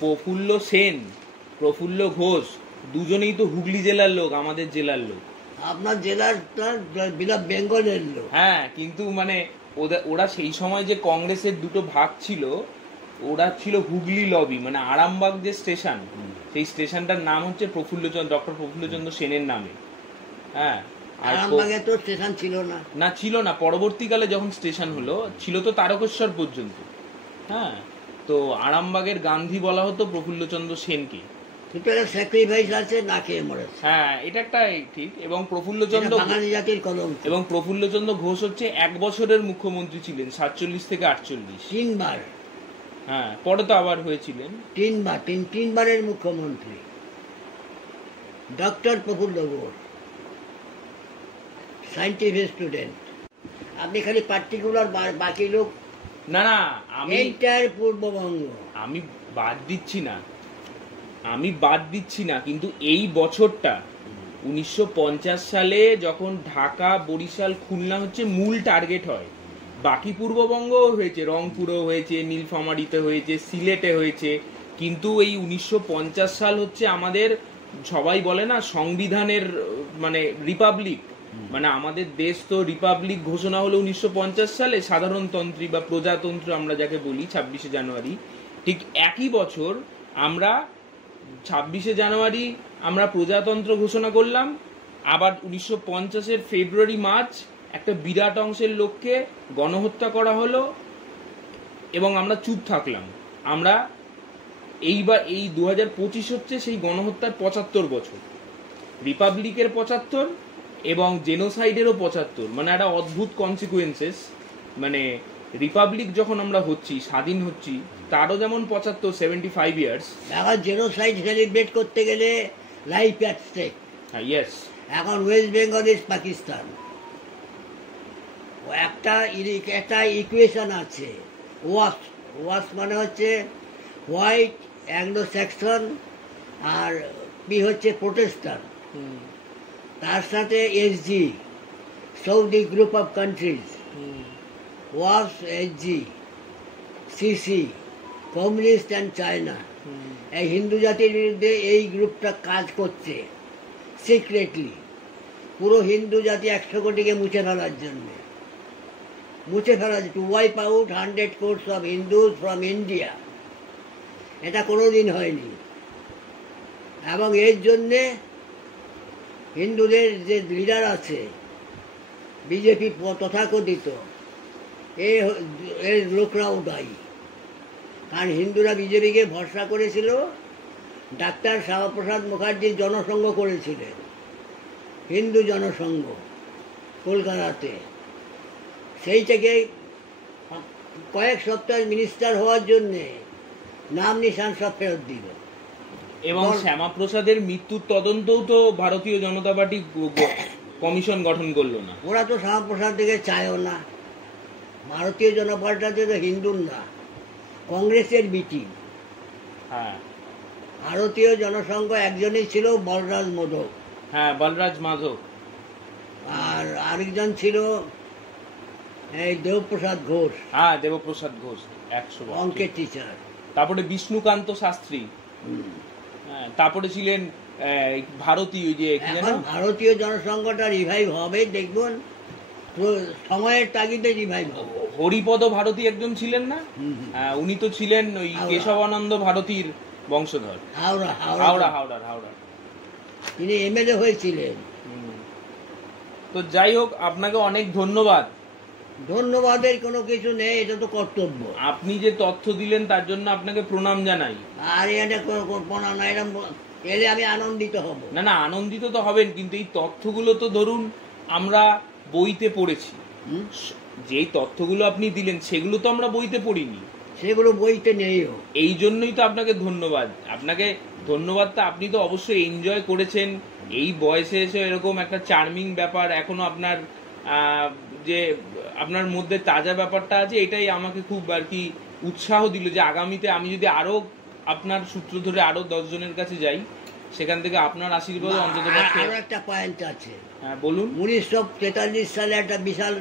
প্রফুল্ল সেন, প্রফুল্ল ঘোষ দুজনেই তো হুগলি জেলার লোক, আমাদের জেলার লোক। আপনার জেলার বেঙ্গলের লোক। হ্যাঁ, কিন্তু মানে ওরা সেই সময় যে কংগ্রেসের 2টো ভাগ ছিল, ওরা ছিল হুগলি লবি, মানে আরামবাগ যে স্টেশন, সেই স্টেশনটার নাম হচ্ছে ডক্টর প্রফুল্লচন্দ্র সেনের নামে। হ্যাঁ, আর আরামবাগে তো স্টেশন ছিল না। না, ছিল না, পরবর্তীকালে যখন স্টেশন হলো, ছিল তো তারকেশ্বর পর্যন্ত। হ্যাঁ, তো আরামবাগের গান্ধী বলা হতো প্রফুল্লচন্দ্র সেনকে। কিন্তু একটা স্যাক্রিফাইস আছে, না খেয়ে মরেছে। হ্যাঁ, এটা একটা ঠিক। এবং প্রফুল্লচন্দ্র বাঙালি জাতির কলঙ্ক। এবং প্রফুল্লচন্দ্র ঘোষ হচ্ছে 1 বছরের মুখ্যমন্ত্রী ছিলেন, 47 থেকে 48। 3 বার। হ্যাঁ, পরে তো আবার হয়েছিলেন 3 বার, 3 বারের মুখ্যমন্ত্রী ডক্টর প্রফুল্ল ঘোষ, সায়েন্টিফিক স্টুডেন্ট। আপনি খালি পার্টিকুলার, বাকি লোক না না, এন্টায়ার পূর্ববঙ্গ। আমি বাদ দিচ্ছি না, কিন্তু এই বছরটা 1950 সালে যখন ঢাকা, বরিশাল, খুলনা হচ্ছে মূল টার্গেট হয়, বাকি পূর্ববঙ্গও হয়েছে, রংপুরেও হয়েছে, নীলফামারীতে হয়েছে, সিলেটে হয়েছে, কিন্তু এই 1950 সাল হচ্ছে আমাদের, সবাই বলে না সংবিধানের মানে রিপাবলিক, মানে আমাদের দেশ তো রিপাবলিক ঘোষণা হলো 1950 সালে, সাধারণতন্ত্রী বা প্রজাতন্ত্র আমরা যাকে বলি 26শে জানুয়ারি। ঠিক একই বছর আমরা 26শে জানুয়ারি আমরা প্রজাতন্ত্র ঘোষণা করলাম, আবার 1950-এর ফেব্রুয়ারি মার্চ একটা বিরাট অংশের লোককে গণহত্যা করা হলো এবং আমরা চুপ থাকলাম। আমরা এইবার এই 2025 হচ্ছে সেই গণহত্যার 75 বছর, রিপাবলিকের 75 এবং জেনোসাইডেরও 75, মানে একটা অদ্ভুত কনসিকুয়েন্সেস। মানে রিপাবলিক যখন আমরা হচ্ছি, স্বাধীন হচ্ছি, তারও যেমন 75 ইয়ার্স। এখন জেনোসাইড সেলিব্রেট করতে গেলে লাইফ অ্যাট স্টেক। হ্যাঁ, ইয়েস। এখন ওয়েস্ট বেঙ্গল ইজ পাকিস্তান। একটা ইকুয়েশন আছে, ওয়াস মানে হচ্ছে হোয়াইট, অ্যাংলো স্যাক্সন, আর পি হচ্ছে প্রোটেস্ট্যান্ট, তার সাথে SG, Saudi group of countries, ওয়াস, SG, CC, communist and China. এই হিন্দু জাতির বিরুদ্ধে এই গ্রুপটা কাজ করছে সিক্রেটলি, পুরো হিন্দু জাতি 100 কোটিকে মুছে ফেলার জন্য, to wipe out 100 crores of Hindus from India. এটা কোনোদিন হয়নি, এবং এর জন্যে হিন্দুদের যে লিডার আছে বিজেপি তথাকথিত এর লোকরাও দায়ী। কারণ হিন্দুরা বিজেপিকে ভরসা করেছিল, ডাক্তার শ্যামাপ্রসাদ মুখার্জি জনসংঘ করেছিলেন, হিন্দু জনসংঘ কলকাতাতে। সেই থেকে কয়েক সপ্তাহ মিনিস্টার হওয়ার জন্যে নাম নিশান সব ফেরত দিল। এবং শ্যামাপ্রসাদের মৃত্যুর তদন্তও তো ভারতীয় জনতা পার্টি কমিশন গঠন করলো না। ওরা তো শ্যামাপ্রসাদ দিকে চায়ও না। ভারতীয় জনতা পার্টিতে তো হিন্দুর না, কংগ্রেসের বিটি। হ্যাঁ, ভারতীয় জনসংঘ একজনই ছিল বলরাজ মাধব, হ্যাঁ বলরাজ মাধব, আর আরেকজন ছিল এই দেবপ্রসাদ ঘোষ, হ্যাঁ দেবপ্রসাদ ঘোষ 100 অঙ্কের টিচার। তারপরে বিষ্ণুকান্ত শাস্ত্রী, হ্যাঁ তারপরে ছিলেন ভারতীয় যে কি এখন জানো ভারতীয় জনসংঘটা রিভাইভ হবে, দেখবেন সময়ের তাগিদে রিভাইভ হবে। হরিপদ ভারতী একজন ছিলেন না? উনি তো ছিলেন ওই হাওড়া। কেশবানন্দ ভারতীর বংশধর। হাওড়া হাওড়া হাওড়া হাওড়া হাওড়া। তিনি এমএলএ হয়েছিলেন। তো যাই হোক, আপনাকে অনেক ধন্যবাদ। ধন্যবাদের কোনো কিছু নেই, এটা তো কর্তব্য। আপনি যে তথ্য দিলেন তার জন্য আপনাকে প্রণাম জানাই। আর এটা না, এরকম এলে আমি আনন্দিত হব। না না, আনন্দিত তো হবেন, কিন্তু এই তথ্যগুলো তো ধরুন আমরা বইতে পড়েছি। হুম? যেই তথ্যগুলো আপনি দিলেন সেগুলো তো আমরা বইতে পড়িনি, সেগুলো বইতে নেইও। এই জন্যই তো আপনাকে ধন্যবাদ। আপনাকে ধন্যবাদটা, আপনি তো অবশ্যই এনজয় করেছেন এই বয়সে এসে এরকম একটা চার্মিং ব্যাপার, এখনো আপনার যে আপনার মধ্যে তাজা ব্যাপারটা আছে, এটাই আমাকে খুব আর কি উৎসাহ দিল যে আগামীতে আমি যদি আরো আপনার সূত্র ধরে আরো 10 জনের কাছে যাই, সেখান থেকে আপনার আশীর্বাদ অন্তত আরো একটা পয়েন্ট আছে। হ্যাঁ বলুন। 1943 সালে একটা বিশাল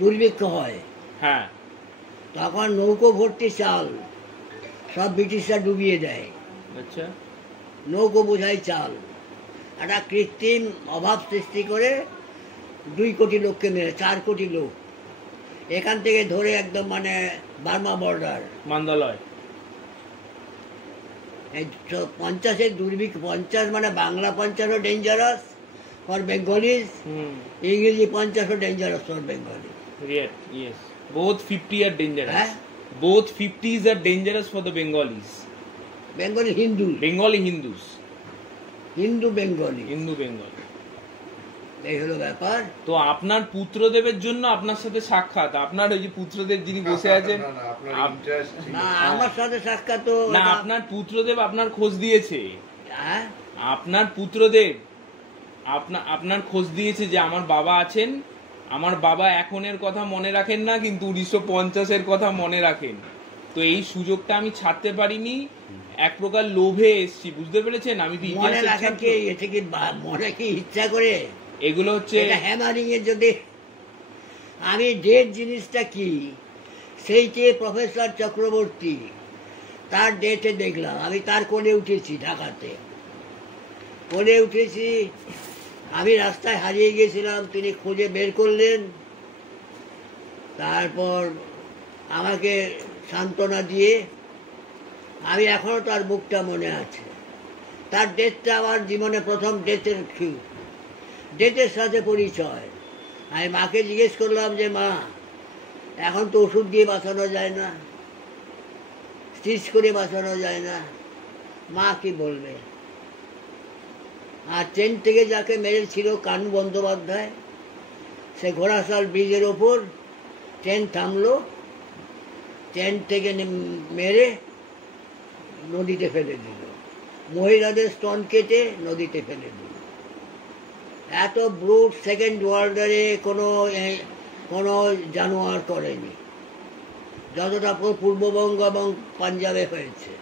দুর্ভিক্ষ হয়। হ্যাঁ, তখন নৌকো ভর্তি চাল সব ব্রিটিশরা ডুবিয়ে দেয়, আচ্ছা, নৌকো বোঝাই চাল। একটা কৃত্রিম অভাব সৃষ্টি করে 2 কোটি লোককে মেরে 4 কোটি লোক এখান থেকে ধরে একদম মানে বার্মা বর্ডার। মান্দালয়। এই 50-এর দুর্ভিক্ষ, 50 মানে বাংলা 50ও ডেঞ্জারাস ফর বেঙ্গলিজ, ইংরেজি 50ও dangerous for Bengali. Yes, both 50 are dangerous. হ্যাঁ? Both 50s are dangerous for the Bengalis. Bengali Hindu, Bengali Hindus. Hindu Bengali, Hindu Bengal. এই হলো ব্যাপার। তো আপনার পুত্রদেবের জন্য আপনার সাথে সাক্ষাৎ, আপনার ওই যে পুত্রদেব যিনি বসে আছেন, না, না, আপনার আপ- interest ছিল। না, আমার সাথে সাক্ষাৎ তো না আপনার পুত্রদেব আপনার খোঁজ দিয়েছে, হ্যাঁ? আপনার পুত্রদেব আপনার খোঁজ দিয়েছে যে আমার বাবা আছেন, আমার বাবা এখনের কথা মনে রাখেন না কিন্তু 1950-এর কথা মনে রাখেন। তো এই সুযোগটা আমি ছাড়তে পারিনি, এক প্রকার লোভে এসছি, বুঝতে পেরেছেন? আমি তো মনে ইতিহাসের রাখেন ছাত্র। কি, এটা কি মনে কি ইচ্ছা করে? এগুলো হচ্ছে এটা হ্যামারিং এর যদি আমি ডেট জিনিসটা কি সেইটি প্রফেসর চক্রবর্তী তার ডেটে দেখলাম, আমি তার কোলে উঠেছি, ঢাকাতে কোলে উঠেছি, আমি রাস্তায় হারিয়ে গেছিলাম, তিনি খুঁজে বের করলেন, তারপর আমাকে সান্ত্বনা দিয়ে, আমি এখনো তার মুখটা মনে আছে। তার ডেটটা আমার জীবনে প্রথম ডেটের সাথে পরিচয়। আমি মাকে জিজ্ঞেস করলাম যে মা, এখন তো ওষুধ দিয়ে বাঁচানো যায় না, স্টিচ করে বাঁচানো যায় না, মা কি বলবে? আর ট্রেন থেকে যাকে মেরেছিল কানু বন্দ্যোপাধ্যায়, সে ঘোড়াশাল ব্রিজের ওপর ট্রেন থামলো, ট্রেন থেকে মেরে নদীতে ফেলে দিল, মহিলাদের স্তন কেটে নদীতে ফেলে দিল। এত ব্রুট সেকেন্ড ওয়ার্ল্ডারে কোনো জানোয়ার করেনি যতটা পূর্ববঙ্গ এবং পাঞ্জাবে হয়েছে।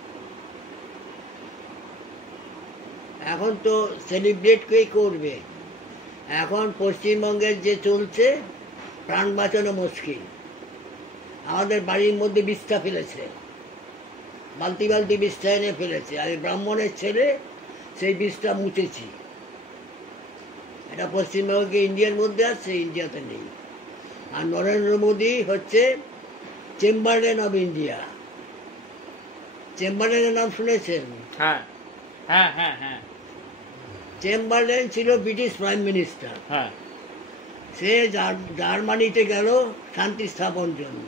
এখন তো সেলিব্রেট কে করবে? এখন পশ্চিমবঙ্গের যে চলছে, প্রাণ বাঁচানো মুশকিল। আমাদের বাড়ির মধ্যে বিষ্ঠা ফেলেছে, বালতি বালতি বিষ্ঠা এনে ফেলেছে, আমি ব্রাহ্মণের ছেলে, সেই বিষ্ঠা মুছেছি। এটা পশ্চিমবঙ্গে ইন্ডিয়ার মধ্যে আছে, ইন্ডিয়াতে নেই। আর নরেন্দ্র মোদী হচ্ছে চেম্বারলেন অফ ইন্ডিয়া। চেম্বারলেনের নাম শুনেছেন? হ্যাঁ হ্যাঁ হ্যাঁ হ্যাঁ চেম্বারলেন ছিল ব্রিটিশ প্রাইম মিনিস্টার। হ্যাঁ সে জার্মানিতে গেল শান্তি স্থাপন জন্য।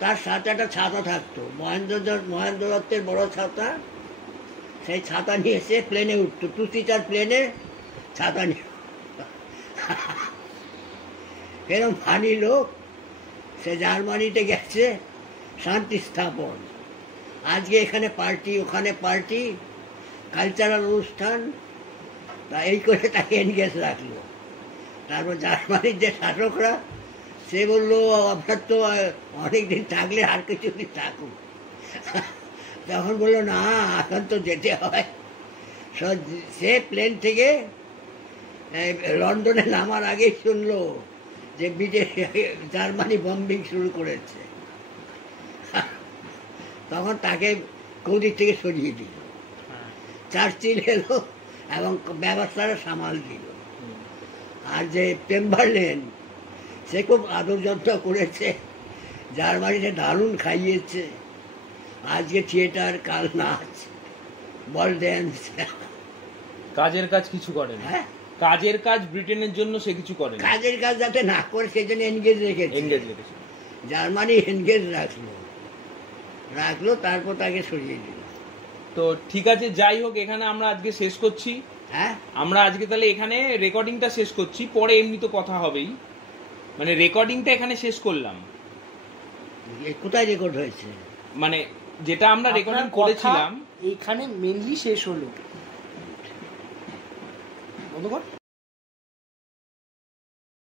তার সাথে একটা ছাতা থাকতো, মহেন্দ্র দত্তের বড় ছাতা। সেই ছাতা নিয়ে এসে প্লেনে উঠতো, 2 সিটার প্লেনে ছাতা নিয়ে। এরকম ফানি লোক। সে জার্মানিতে গেছে শান্তি স্থাপন। আজকে এখানে পার্টি, ওখানে পার্টি, কালচারাল অনুষ্ঠান, তা এই করে তাকে এনগেজ রাখলো। তারপর জার্মানির যে শাসকরা, সে বললো আপনার তো অনেকদিন থাকলে আর কিছু দিন থাকুন। তখন বললো না, এখন তো যেতে হয়। সে প্লেন থেকে লন্ডনে নামার আগেই শুনলো যে জার্মানি বম্বিং শুরু করেছে। তখন তাকে কৌদিক থেকে সরিয়ে দিল। চার্চিল এলো এবং ব্যবস্থাটা সামাল দিল। আর যে চেম্বারলেন, সে খুব আদর যত্ন করেছে, জার্মানিতে দারুণ খাইয়েছে। আজকে থিয়েটার, কাল নাচ, বল ড্যান্স। কাজের কাজ কিছু করে না। হ্যাঁ, কাজের কাজ ব্রিটেনের জন্য সে কিছু করে না। কাজের কাজ যাতে না করে সেজন্য এনগেজ রেখেছে। এনগেজ রেখেছে। জার্মানি এনগেজ রাখলো, তারপর তাকে সরিয়ে দিল। তো ঠিক আছে, যাই হোক, এখানে আমরা আজকে শেষ করছি। হ্যাঁ, আমরা আজকে তাহলে এখানে রেকর্ডিংটা শেষ করছি, পরে এমনি তো কথা হবেই। মানে রেকর্ডিংটা এখানে শেষ করলাম। কোথায় রেকর্ড হয়েছে? মানে যেটা আমরা রেকর্ডিং আপনার করেছিলাম কথা এইখানে মেনলি শেষ হলো। বন্ধ কর।